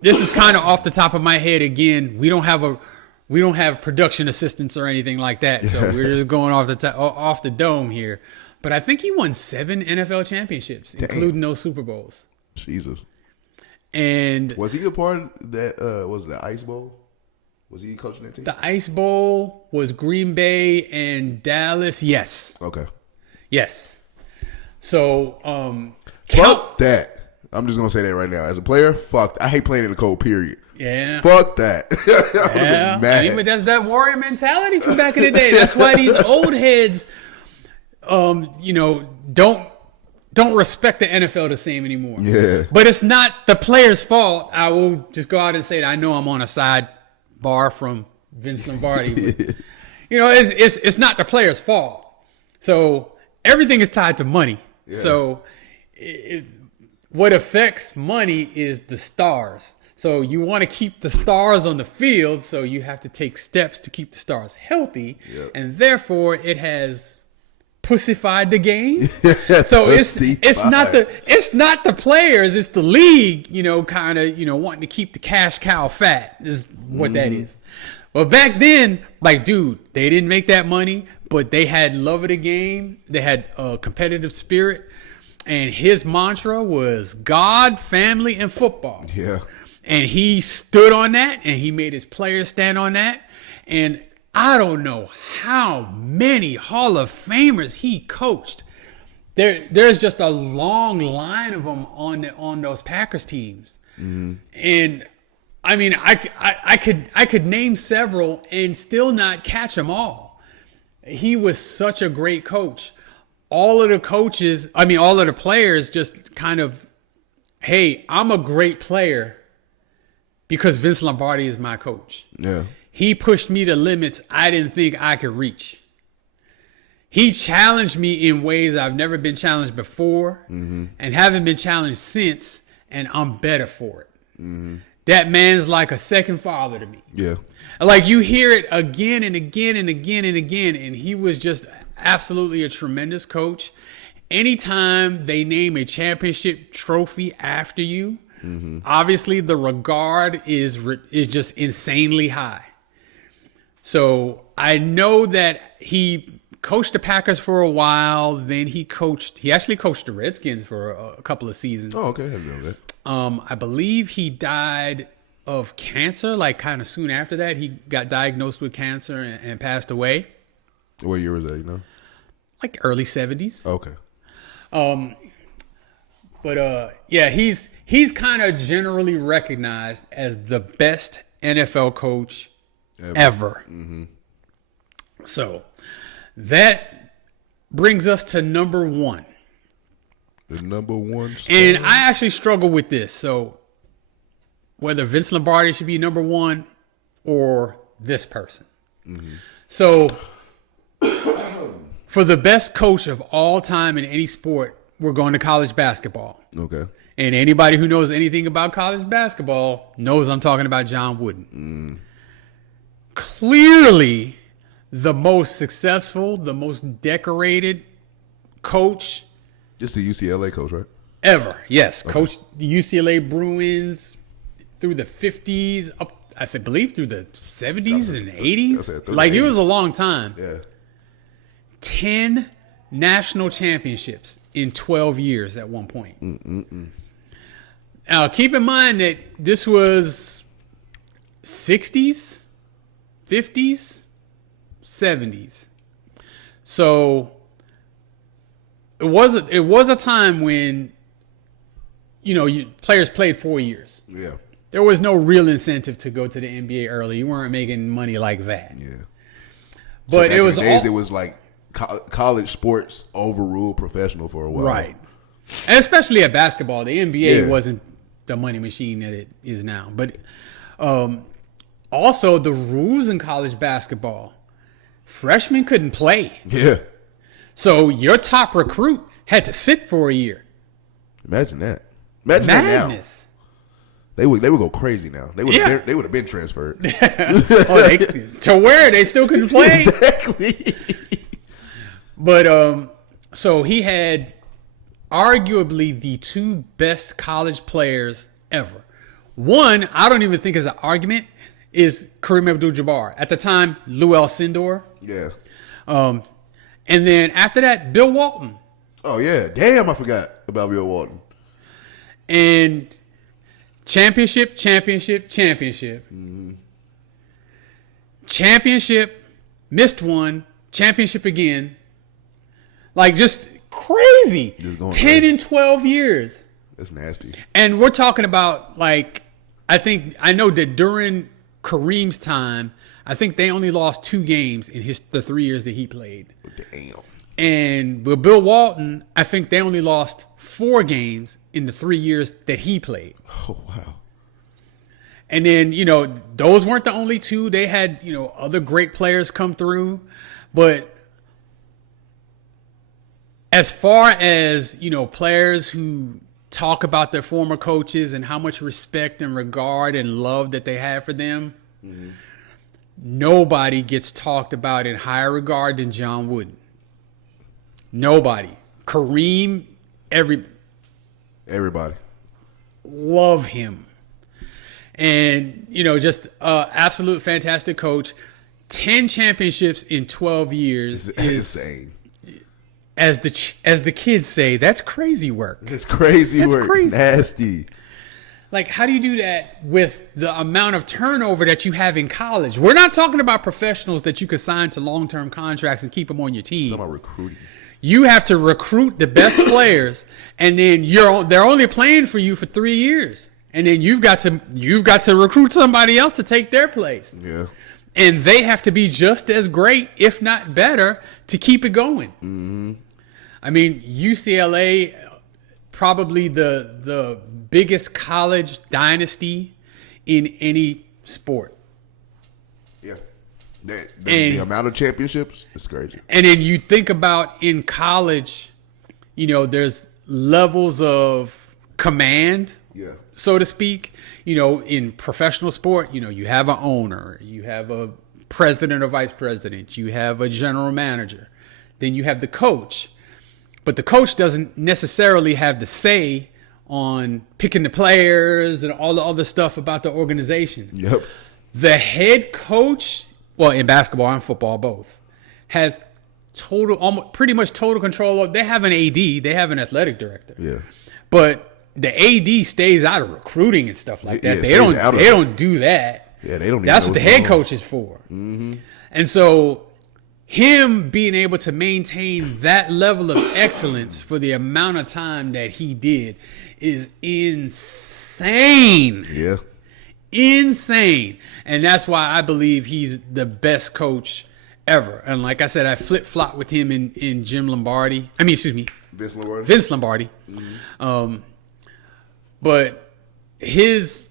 this is kind of off the top of my head again, we don't have production assistants or anything like that. So we're just going off the dome here. But I think he won 7 NFL championships, including those Super Bowls. Jesus. And was he a part of that? Was it the Ice Bowl? Was he coaching that team? The Ice Bowl was Green Bay and Dallas. Yes. Okay. Yes. So, fuck that. I'm just gonna say that right now. As a player, fuck. I hate playing in the cold. Period. Yeah. Fuck that. Yeah. I mean, but that's that warrior mentality from back in the day. That's why these old heads, don't respect the NFL the same anymore. Yeah. But it's not the player's fault. I will just go out and say that I know I'm on a side bar from Vince Lombardi. But, it's not the player's fault. So everything is tied to money. Yeah. So what affects money is the stars. So you want to keep the stars on the field, so you have to take steps to keep the stars healthy. Yep. And therefore it has pussified the game. So it's not the players, it's the league, kind of, wanting to keep the cash cow fat is what that is. Well, back then, dude, they didn't make that money, but they had love of the game. They had a competitive spirit. And his mantra was God, family, and football. Yeah. And he stood on that, and he made his players stand on that. And I don't know how many Hall of Famers he coached. There's just a long line of them on those Packers teams. Mm-hmm. And I mean, I could name several and still not catch them all. He was such a great coach. All of the players just kind of, hey, I'm a great player because Vince Lombardi is my coach. Yeah. He pushed me to limits I didn't think I could reach. He challenged me in ways I've never been challenged before and haven't been challenged since, and I'm better for it. Mm-hmm. That man's like a second father to me. Yeah. You hear it again and again and again and again, and he was just absolutely a tremendous coach. Anytime they name a championship trophy after you, obviously the regard is just insanely high. So I know that he coached the Packers for a while. Then he actually coached the Redskins for a couple of seasons. Oh, okay. I know that. I believe he died of cancer, kind of soon after that. He got diagnosed with cancer and passed away. What year was that, Early 70s. Okay. Yeah, he's kind of generally recognized as the best NFL coach ever. Mm-hmm. So that brings us to number 1. The number 1 star. And I actually struggle with this. So whether Vince Lombardi should be number 1 or this person. Mm-hmm. So for the best coach of all time in any sport, we're going to college basketball. Okay. And anybody who knows anything about college basketball knows I'm talking about John Wooden. Clearly the most successful, the most decorated coach Just the UCLA coach, right? Ever, yes. Okay. Coached the UCLA Bruins through the 50s, up, I believe, through the 70s and 80s. Like, it was a long time. Yeah. 10 national championships in 12 years at one point. Now, keep in mind that this was 60s, 50s, 70s. So it was a time when, players played 4 years. Yeah. There was no real incentive to go to the NBA early. You weren't making money like that. Yeah. But so it was it was like college sports overruled professional for a while. Right. And especially at basketball, the NBA wasn't the money machine that it is now. But also the rules in college basketball, freshmen couldn't play. Yeah. So your top recruit had to sit for a year. Imagine that. Imagine Madness. That now. They would go crazy now. They would have been transferred. To where they still couldn't play. Exactly. But so he had arguably the two best college players ever. One, I don't even think is an argument, is Kareem Abdul-Jabbar. At the time, Lou Alcindor. Yeah. And then after that, Bill Walton. Oh, yeah. Damn, I forgot about Bill Walton. And championship. Championship, missed one, championship again. Like, just crazy. Just 10 and 12 years. That's nasty. And we're talking about, like, I know that during Kareem's time, I think they only lost 2 games in the 3 years that he played. Damn. And with Bill Walton, I think they only lost 4 games in the 3 years that he played. Oh, wow. And then, those weren't the only 2. They had, other great players come through. But as far as, players who talk about their former coaches and how much respect and regard and love that they have for them, nobody gets talked about in higher regard than John Wooden. Nobody. Kareem, everybody. Love him. And, just absolute fantastic coach. 10 championships in 12 years is insane. As the kids say, that's crazy work. It's crazy work. Crazy. Nasty. Like, how do you do that with the amount of turnover that you have in college? We're not talking about professionals that you could sign to long-term contracts and keep them on your team. We're talking about recruiting. You have to recruit the best players, and then they're only playing for you for 3 years, and then you've got to recruit somebody else to take their place. Yeah. And they have to be just as great, if not better, to keep it going. Mm-hmm. I mean, UCLA, probably the biggest college dynasty in any sport. Yeah. The amount of championships is crazy. And then you think about in college, there's levels of command, so to speak. In professional sport, you have an owner, you have a president or vice president, you have a general manager, then you have the coach. But the coach doesn't necessarily have the say on picking the players and all the other stuff about the organization. Yep. The head coach, well, in basketball and football both, has pretty much total control of. They have an AD, they have an athletic director. Yeah. But the AD stays out of recruiting and stuff like that. They don't do that. Yeah, they don't. That's what the head coach is for. Mm-hmm. And so, him being able to maintain that level of excellence for the amount of time that he did is insane. Yeah. Insane. And that's why I believe he's the best coach ever. And like I said, I flip-flop with him in Vince Lombardi. Vince Lombardi. Mm-hmm. But his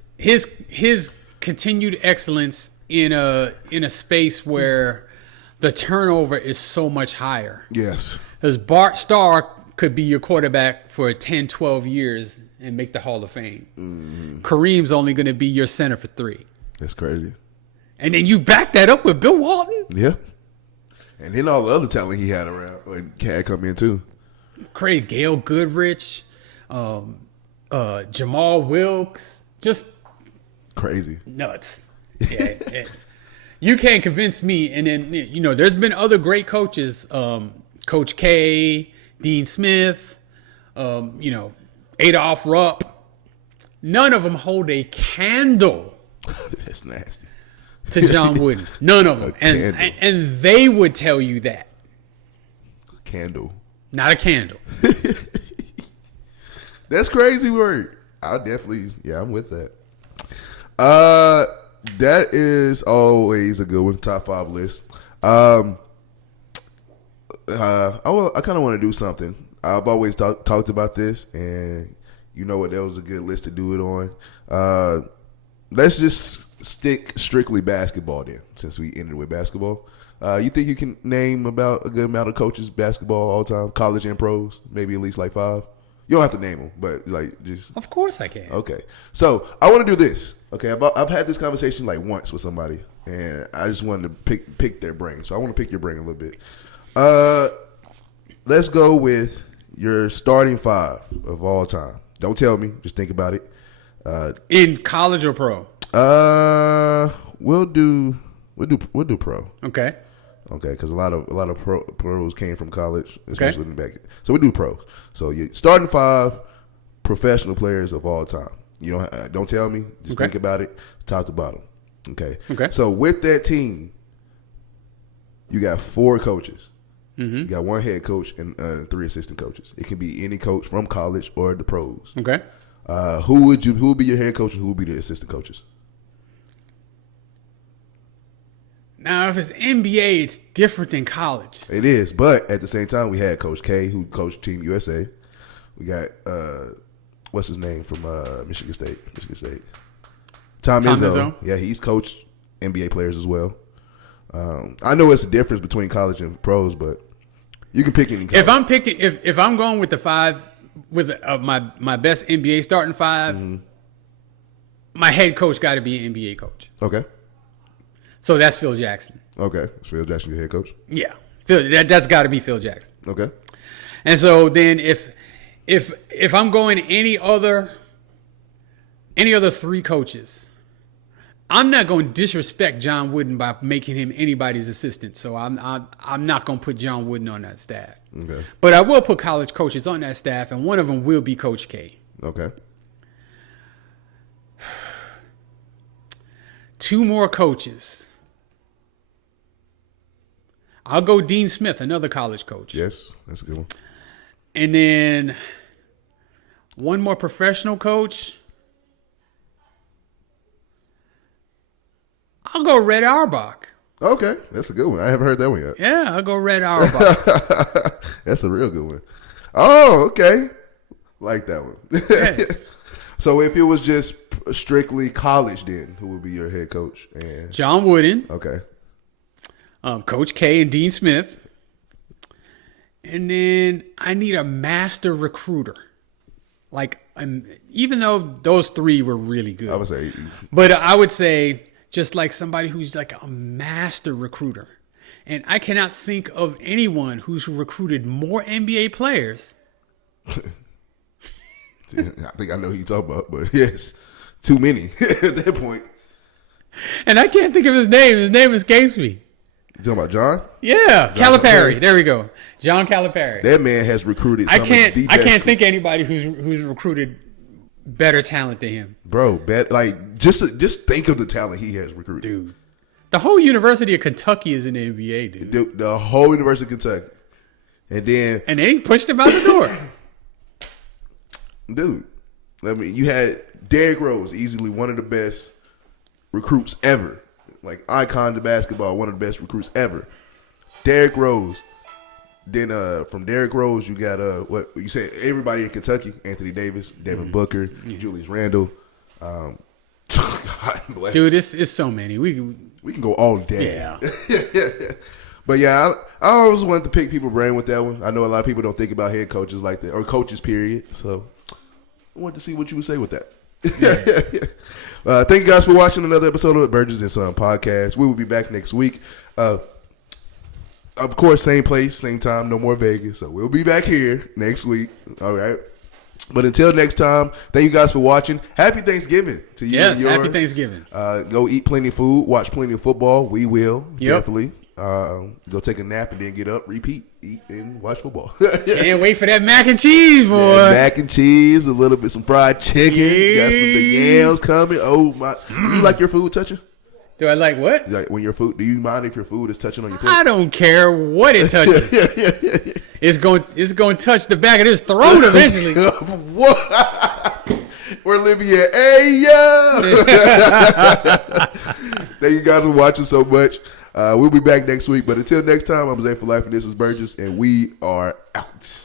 continued excellence in a space where the turnover is so much higher. Yes. Because Bart Starr could be your quarterback for 10, 12 years and make the Hall of Fame. Mm-hmm. Kareem's only going to be your center for 3. That's crazy. And then you back that up with Bill Walton? Yeah. And then all the other talent he had around had come in too. crazy. Gail Goodrich, Jamal Wilkes, just crazy, nuts. Yeah, you can't convince me. And then there's been other great coaches, Coach K, Dean Smith, Adolph Rupp. None of them hold a candle. That's nasty. To John Wooden. None of them. And they would tell you that. Candle. Not a candle. That's crazy word. I'll definitely, I'm with that. That is always a good one. Top 5 list. I kind of want to do something. I've always talked about this, and you know what? That was a good list to do it on. Let's just stick strictly basketball then, since we ended with basketball. You think you can name about a good amount of coaches basketball all time, college and pros? Maybe at least like 5. You don't have to name them, but like just. Of course I can. Okay, so I want to do this. Okay, I've had this conversation like once with somebody, and I just wanted to pick their brain. So I want to pick your brain a little bit. Let's go with your starting 5 of all time. Don't tell me. Just think about it. In college or pro? We'll do pro. Okay. Okay, because a lot of pros came from college, especially in the back. So we do pros. So you starting 5 professional players of all time. You don't tell me. Just think about it, top to bottom. Okay. Okay. So with that team, you got 4 coaches. Mm-hmm. You got 1 head coach and 3 assistant coaches. It can be any coach from college or the pros. Okay. Who would be your head coach and who would be the assistant coaches? Now, if it's NBA, it's different than college. It is, but at the same time, we had Coach K, who coached Team USA. We got what's his name from Michigan State? Tom Izzo. Yeah, he's coached NBA players as well. I know it's a difference between college and pros, but you can pick any. College. If I'm going with the 5 with my best NBA starting 5, my head coach got to be an NBA coach. Okay. So that's Phil Jackson. Okay, is Phil Jackson your head coach? Yeah, that's got to be Phil Jackson. Okay. And so then if I'm going any other 3 coaches, I'm not going to disrespect John Wooden by making him anybody's assistant. So I'm not going to put John Wooden on that staff. Okay. But I will put college coaches on that staff, and one of them will be Coach K. Okay. 2 more coaches. I'll go Dean Smith, another college coach. Yes, that's a good one. And then 1 more professional coach. I'll go Red Auerbach. Okay, that's a good one. I haven't heard that one yet. Yeah, I'll go Red Auerbach. That's a real good one. Oh, okay. Like that one. Yeah. So if it was just strictly college, then who would be your head coach? And John Wooden. Okay. Coach K and Dean Smith. And then I need a master recruiter. Like, even though those 3 were really good. I would say. But I would say just like somebody who's like a master recruiter. And I cannot think of anyone who's recruited more NBA players. I think I know who you're talking about, but yes, too many at that point. And I can't think of his name. His name escapes me. You talking about John? Yeah, Calipari. There we go. John Calipari. That man has recruited. I can't think of anybody who's recruited better talent than him, bro. Just think of the talent he has recruited, dude. The whole University of Kentucky is in the NBA, dude. The whole University of Kentucky, and then he pushed him out the door, dude. I mean, you had Derrick Rose, easily one of the best recruits ever. Like, icon to basketball, one of the best recruits ever. Derrick Rose. Then from Derrick Rose, you got what you said, everybody in Kentucky: Anthony Davis, Devin Booker, Julius Randle. God bless. Dude, it's so many. We can go all day. Yeah. But yeah, I always wanted to pick people's brain with that one. I know a lot of people don't think about head coaches like that, or coaches, period. So I wanted to see what you would say with that. Yeah. Thank you guys for watching another episode of the Burgess&son podcast. We will be back next week. Of course, same place, same time, no more Vegas. So we'll be back here next week. All right. But until next time, thank you guys for watching. Happy Thanksgiving to you. Yes, happy Thanksgiving. Go eat plenty of food, watch plenty of football. We will, definitely. Go take a nap and then get up, repeat, eat, and watch football. Can't wait for that mac and cheese, boy. Yeah, mac and cheese, a little bit, some fried chicken. Yeah. Got some the yams coming. Oh, my. You like your food touching? Do I like what? Like when your food? Do you mind if your food is touching on your plate? I don't care what it touches. It's going to touch the back of his throat eventually. We're living here. Hey, yo! Thank you guys for watching so much. We'll be back next week. But until next time, I'm Zay for Life, and this is Burgess, and we are out.